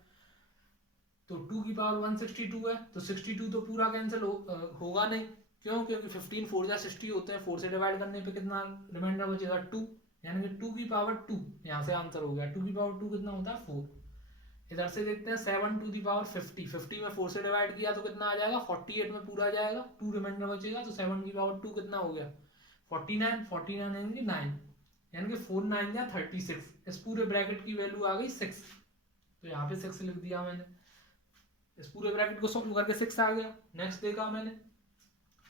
तो 2 की पावर 162 है तो 62 तो पूरा कैंसिल होगा नहीं, क्यों, क्योंकि 15 4 जा 60 होते हैं, 4 से डिवाइड करने पे कितना रिमाइंडर बचेगा 2, यानी कि 2 की पावर 2, यहाँ से आंसर हो गया 2 की पावर 2 कितना होता है 4। इधर से देखते हैं 7 टू दी पावर 50, 50 में 4 से डिवाइड किया तो कितना आ जाएगा 48 में पूरा आ जाएगा, 2 रिमाइंडर बचेगा तो 7 की पावर 2 कितना हो गया 49, 49 यानी कि 9, यानी कि 4 9 या 36। इस पूरे ब्रैकेट की वैल्यू आ गई 6, तो यहाँ पे 6 लिख दिया मैंने। इस पूरे ब्रैकेट को सॉल्व करके 6 आ गया। नेक्स्ट देखा मैंने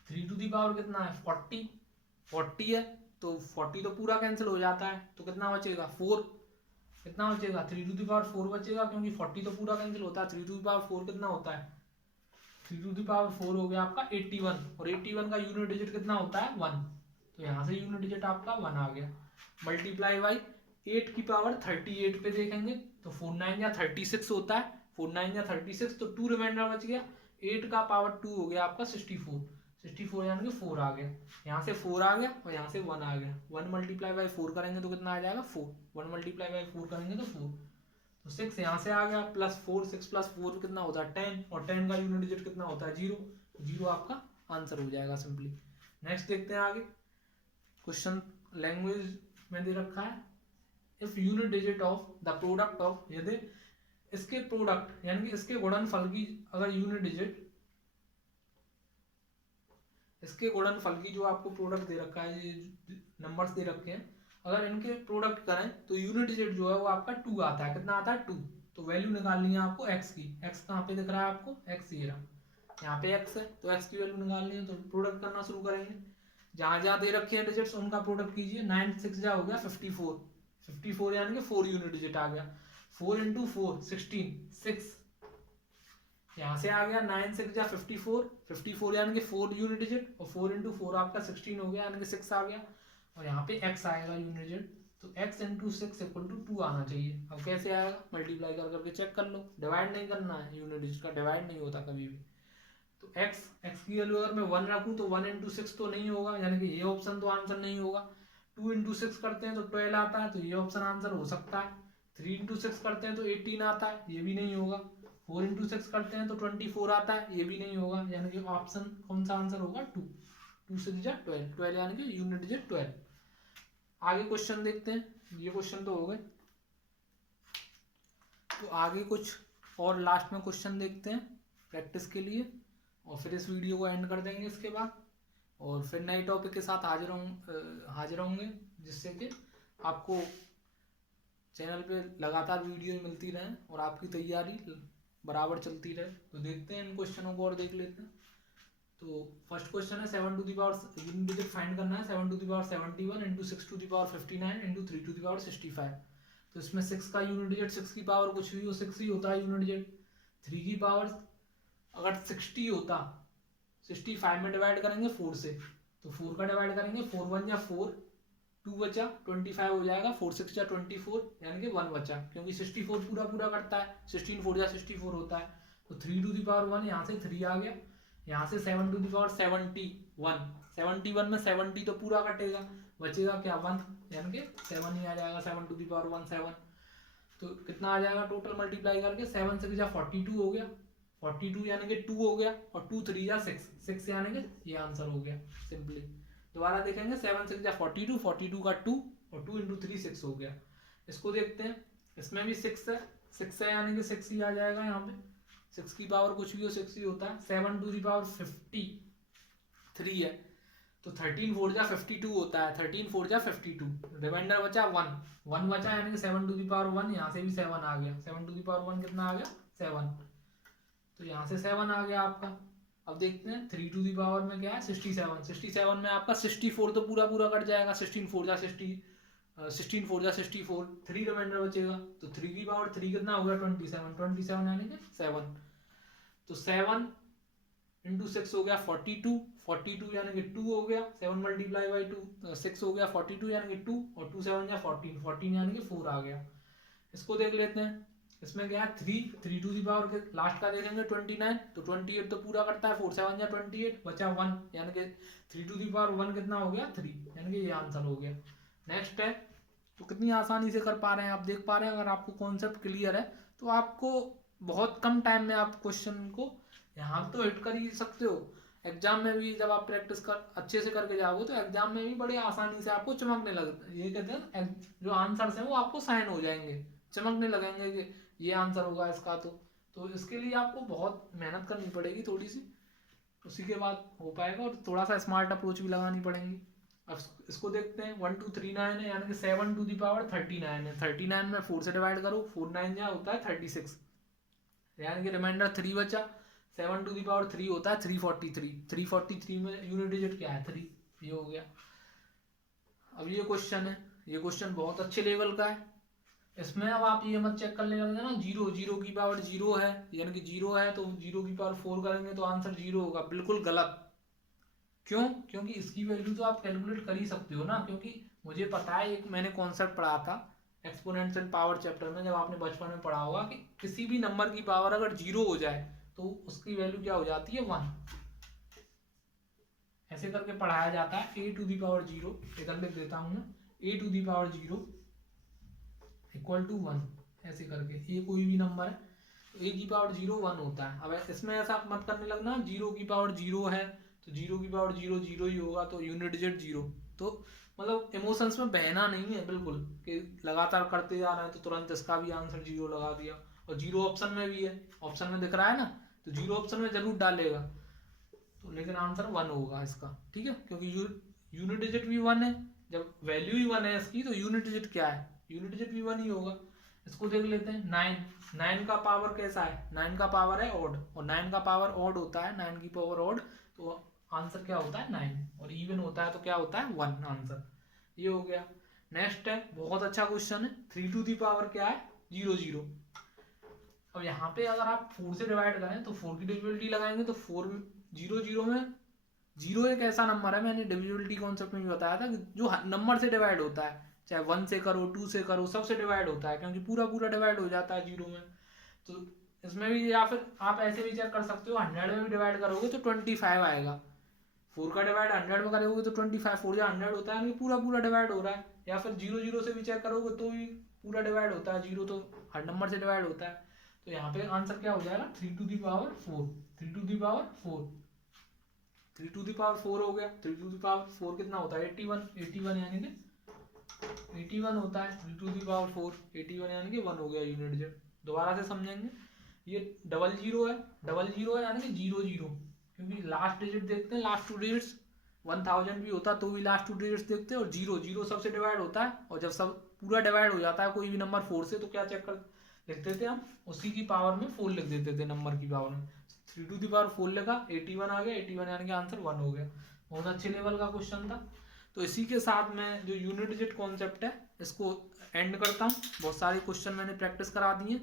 3 टू दी पावर कितना है 40, 40 है तो 40 तो पूरा कैंसिल हो जाता है तो कितना बचेगा 4, कितना बचेगा 3 टू दी पावर 4 बचेगा, क्योंकि 40 तो पूरा कैंसिल होता है। 3 टू दी पावर 4 कितना होता है, 3 टू दी पावर 4 हो गया आपका 81, और 81 का यूनिट डिजिट कितना होता है 1, तो यहाँ से यूनिट डिजिट आपका 1 आ गया। मल्टीप्लाई बाई 8 की पावर 38 पे देखेंगे तो 4 9 या 36 होता है, 4 9 या 36 तो 2 रिमाइंडर बच गया, 8 का पावर 2 हो गया आपका 64, 64 यानी कि 4 आ गया, यहाँ से 4 आ गया और यहाँ से 1 आ गया। 1 मल्टीप्लाई बाई 4 करेंगे तो कितना आ जाएगा 4, 1 मल्टीप्लाई बाई 4 करेंगे तो 4, तो 6 यहाँ से आ गया प्लस 4, 6 प्लस 4 कितना होता है 10, और 10 का यूनिट डिजिट कितना होता है 0, 0 आपका आंसर हो जाएगा सिंपली। नेक्स्ट देखते हैं आगे। क्वेश्चन लैंग्वेज में दे रखा है if unit digit of the product of, यदि इसके प्रोडक्ट यानी कि इसके गुणनफल की अगर यूनिट डिजिट, इसके गुणनफल की जो आपको प्रोडक्ट दे रखा है, ये नंबर्स दे रखे हैं, अगर इनके प्रोडक्ट करें तो यूनिट डिजिट जो है वो आपका 2 आता है, कितना आता है 2। तो वैल्यू निकालनी है आपको x की, x कहाँ पे दिख रहा है आपको, x ये रहा, यहाँ पे x है तो x की वैल्यू निकालनी है, तो प्रोडक्ट करना शुरू करेंगे। जहां जहां दे रखे हैं डिजिट्स उनका प्रोडक्ट कीजिए। 9 6 जा हो गया 54, 54 यानी कि 4 यूनिट डिजिट आ गया, 4 इंटू 4 16, 6 यहाँ से आ गया, 9 6 जा 54, 54 यानी कि 4 यूनिट डिजिट, और 4 इंटू 4 आपका 16 हो गया यानी कि 6 आ गया, और यहाँ पे x आएगा यूनिट डिजिट, तो x इंटू 6 इक्वल टू 2 आना चाहिए। अब कैसे आएगा, मल्टीप्लाई कर करके चेक कर लो, डिवाइड नहीं करना है, यूनिट डिजिट का डिवाइड नहीं होता कभी भी। तो x की वैल्यू अगर मैं 1 रखूँ तो 1 इंटू 6 तो नहीं होगा, यानी कि ये ऑप्शन तो आंसर नहीं होगा। 2 इंटू 6 करते हैं तो 12 आता है, तो ये ऑप्शन आंसर हो सकता है। 3 इंटू 6 करते हैं तो 18 आता है, ये भी नहीं होगा। 4 इंटू 6 करते हैं तो 24 आता है, ये भी नहीं होगा, यानी कि ऑप्शन कौन सा आंसर होगा 2, 2 6 जा 12, 12 यानी कि यूनिट डिजिट 12। आगे क्वेश्चन देखते हैं, ये क्वेश्चन तो हो गए, तो आगे कुछ और लास्ट में क्वेश्चन देखते हैं प्रैक्टिस के लिए, और फिर इस वीडियो को एंड कर देंगे इसके बाद। और फिर नए टॉपिक के साथ हाजिर होंगे, जिससे कि आपको चैनल पे लगातार वीडियो मिलती रहे और आपकी तैयारी बराबर चलती रहे। तो देखते हैं इन क्वेश्चनों को और देख लेते हैं। तो फर्स्ट क्वेश्चन है 7 to the power unit digit find करना है। 7 to the power 71 into 6 to the power 59 into 3 to the power 65। तो इसमें 6 का यूनिट डिजिट 6 की पावर कुछ भी हो 6 ही होता है यूनिट डिजिट। 3 की पावर अगर 60 होता 65 में डिवाइड करेंगे 4 से, तो 4 का डिवाइड करेंगे 4 1 या 4, 2 बचा 25 हो जाएगा, 4 6 या 24 यानी कि 1 बचा, क्योंकि 64 पूरा पूरा करता है, 16 4 या 64 होता है। तो 3 टू द पावर 1 यहाँ से 3 आ गया, यहाँ से 7 टू द पावर 71 में 70 तो पूरा कटेगा, बचेगा क्या 1, यानी कि 7 ही आ जाएगा। 7 टू द पावर 1 7, तो कितना आ जाएगा टोटल मल्टीप्लाई करके 7 6 या 42 हो गया, 42 यानी कि 2 हो गया, और 2 3 या 6 यानी कि ये आंसर हो गया सिंपली। दोबारा देखेंगे 7 6 या 42, 42 का 2 और 2 इंटू 3 6 हो गया। इसको देखते हैं, इसमें भी 6 है यानी कि 6 ही आ जाएगा यहाँ पे। 6 की पावर कुछ भी हो 6 ही होता है। 7 टू द पावर 53 है, तो 13 4 जा 52 होता है, 13 4 जा 52, रिमाइंडर बचा 1 बचा, यानी कि 7 टू द पावर 1, यहाँ से भी 7 आ गया। 7 टू द पावर 1 कितना आ गया 7, तो यहाँ से 7 आ गया आपका। अब देखते हैं 3 टू दी पावर में क्या है 67 में आपका 64 तो पूरा पूरा कट जाएगा, 16 4 जा 64, 3 रिमाइंडर बचेगा, तो 3 की पावर 3 कितना हो गया 27 यानी कि 7, तो 7 इंटू 6 हो गया 42 यानी कि 2 हो गया, 7 मल्टीप्लाई बाई 2 6 हो गया 42 यानी कि 2, और 2 7 या 14 यानी कि 4 आ गया। इसको देख लेते हैं, इसमें क्या है 3 टू दी पावर के लास्ट का देखेंगे 29, तो 28 तो पूरा करता है, 4 7 या 28 बचा 1, यानी कि 3 टू दी पावर 1 कितना हो गया 3, यानी कि ये आंसर हो गया। नेक्स्ट है, तो कितनी आसानी से कर पा रहे हैं आप, देख पा रहे हैं। अगर आपको कॉन्सेप्ट क्लियर है तो आपको बहुत कम टाइम में आप क्वेश्चन को यहाँ तो हिट कर ही सकते हो। एग्जाम में भी जब आप प्रैक्टिस कर अच्छे से करके जाओगे तो एग्जाम में भी बड़े आसानी से आपको चमकने लगता है, ये कहते हैं जो आंसर्स हैं वो आपको साइन हो जाएंगे, चमकने लगेंगे कि ये आंसर होगा इसका। तो इसके लिए आपको बहुत मेहनत करनी पड़ेगी थोड़ी सी, उसी के बाद हो पाएगा, और थोड़ा सा स्मार्ट अप्रोच भी लगानी पड़ेगी। अब इसको देखते हैं 1 2 3 9 है, यानी कि 7 टू द पावर 39 है, 39 में 4 से डिवाइड करो, 4 9 क्या होता है 36, यानी कि रिमाइंडर 3 बचा। 7 टू द पावर 3 होता है 343 में यूनिट डिजिट क्या है 3, ये हो गया। अब ये क्वेश्चन है, ये क्वेश्चन बहुत अच्छे लेवल का है। इसमें अब आप ये मत चेक करने लगे ना, जीरो की पावर 0 है, यानी कि 0 है तो 0 की पावर 4 करेंगे तो आंसर 0 होगा, बिल्कुल गलत। क्यों? क्योंकि इसकी वैल्यू तो आप कैलकुलेट कर ही सकते हो ना, क्योंकि मुझे पता है, एक मैंने कॉन्सेप्ट पढ़ा था एक्सपोनेंट्स एंड पावर चैप्टर में, जब आपने बचपन में पढ़ा होगा कि किसी भी नंबर की पावर अगर 0 हो जाए तो उसकी वैल्यू क्या हो जाती है 1, ऐसे करके पढ़ाया जाता है। a टू दी पावर 0, इधर लिख देता हूँ मैं, a to the power 0 equal to 1, ऐसे करके, ये कोई भी नंबर है तो a की पावर 0 1 होता है। अब इसमें ऐसा मत करने लगना 0 की पावर 0 है तो 0 की पावर 0 0 ही होगा, तो यूनिट डिजिट 0, तो मतलब इमोशंस में बहना नहीं है बिल्कुल कि लगातार करते जा रहे हैं तो तुरंत इसका भी आंसर 0 लगा दिया। और 0 ऑप्शन में भी है, ऑप्शन में दिख रहा है ना, तो 0 ऑप्शन में जरूर डालेगा, तो लेकिन आंसर 1 होगा इसका, ठीक है, क्योंकि यूनिट डिजिट भी 1 है, जब वैल्यू ही 1 है इसकी तो यूनिट डिजिट क्या है, यूनिट डिजिट भी 1 ही होगा। इसको देख लेते हैं 9 का पावर कैसा है, 9 का पावर है ऑड, और 9 का पावर ऑड होता है, 9 की पावर ऑड, तो आंसर क्या होता है 9, और इवन होता है तो क्या होता है 1 आंसर, ये हो गया। नेक्स्ट है, बहुत अच्छा क्वेश्चन है, 3 टू दी पावर क्या है 0 अब यहाँ पे अगर आप 4 से डिवाइड करें तो 4 की डिविजिबिलिटी लगाएंगे तो 4 0 में 0 एक ऐसा नंबर है, मैंने डिविजिबिलिटी कॉन्सेप्ट में भी बताया था कि जो नंबर से डिवाइड होता है, चाहे 1 से करो 2 से करो, सबसे डिवाइड होता है, क्योंकि पूरा पूरा डिवाइड हो जाता है 0 में। तो इसमें भी, या फिर आप ऐसे भी चेक कर सकते हो, 100 में भी डिवाइड करोगे तो 25 आएगा, 4 का डिवाइड 100 में करोगे तो 25, 4 या 100 होता है, पूरा पूरा डिवाइड हो रहा है। या फिर 0 से भी चेक करोगे तो भी पूरा डिवाइड होता है, 0 तो हर नंबर से डिवाइड होता है। तो यहाँ पे आंसर क्या हो जाएगा 3 to the power 4, 3 to the power 4, 3 to the power 4 हो गया। 3 टू दी पावर 4 कितना होता है 81 यानी कि 81 होता है, 3 टू दी पावर 4 81 यानी कि 1 हो गया यूनिट डिजिट। दोबारा से समझेंगे, ये 00 है यानी कि 00, क्योंकि लास्ट डिजिट देखते हैं, लास्ट 2 डिजिट्स 1000 भी होता तो भी लास्ट 2 डिजिट्स देखते, और जीरो जीरो सबसे डिवाइड होता है, और जब सब पूरा डिवाइड हो जाता है कोई भी नंबर 4 से, तो क्या चेक कर लिखते थे हम, उसी की पावर में 4 लिख देते थे, नंबर की पावर में 3 to the power 4 लिखा, 81 आ गया, 81 यानी कि आंसर 1 हो गया। बहुत अच्छे लेवल का क्वेश्चन था। तो इसी के साथ मैं जो यूनिट डिजिट कॉन्सेप्ट है इसको एंड करता हूँ। बहुत सारे क्वेश्चन मैंने प्रैक्टिस करा दिए।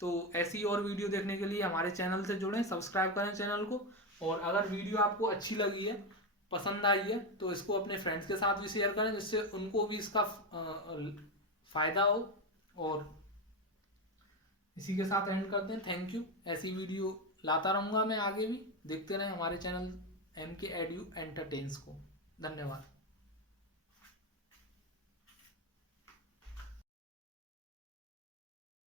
तो ऐसी और वीडियो देखने के लिए हमारे चैनल से जुड़ें, सब्सक्राइब करें चैनल को, और अगर वीडियो आपको अच्छी लगी है, पसंद आई है, तो इसको अपने फ्रेंड्स के साथ भी शेयर करें, जिससे उनको भी इसका फ़ायदा हो। और इसी के साथ एंड करते हैं। Thank you. ऐसी वीडियो लाता रहूँगा मैं आगे भी, देखते रहें हमारे चैनल MK Edu Entertains को। धन्यवाद।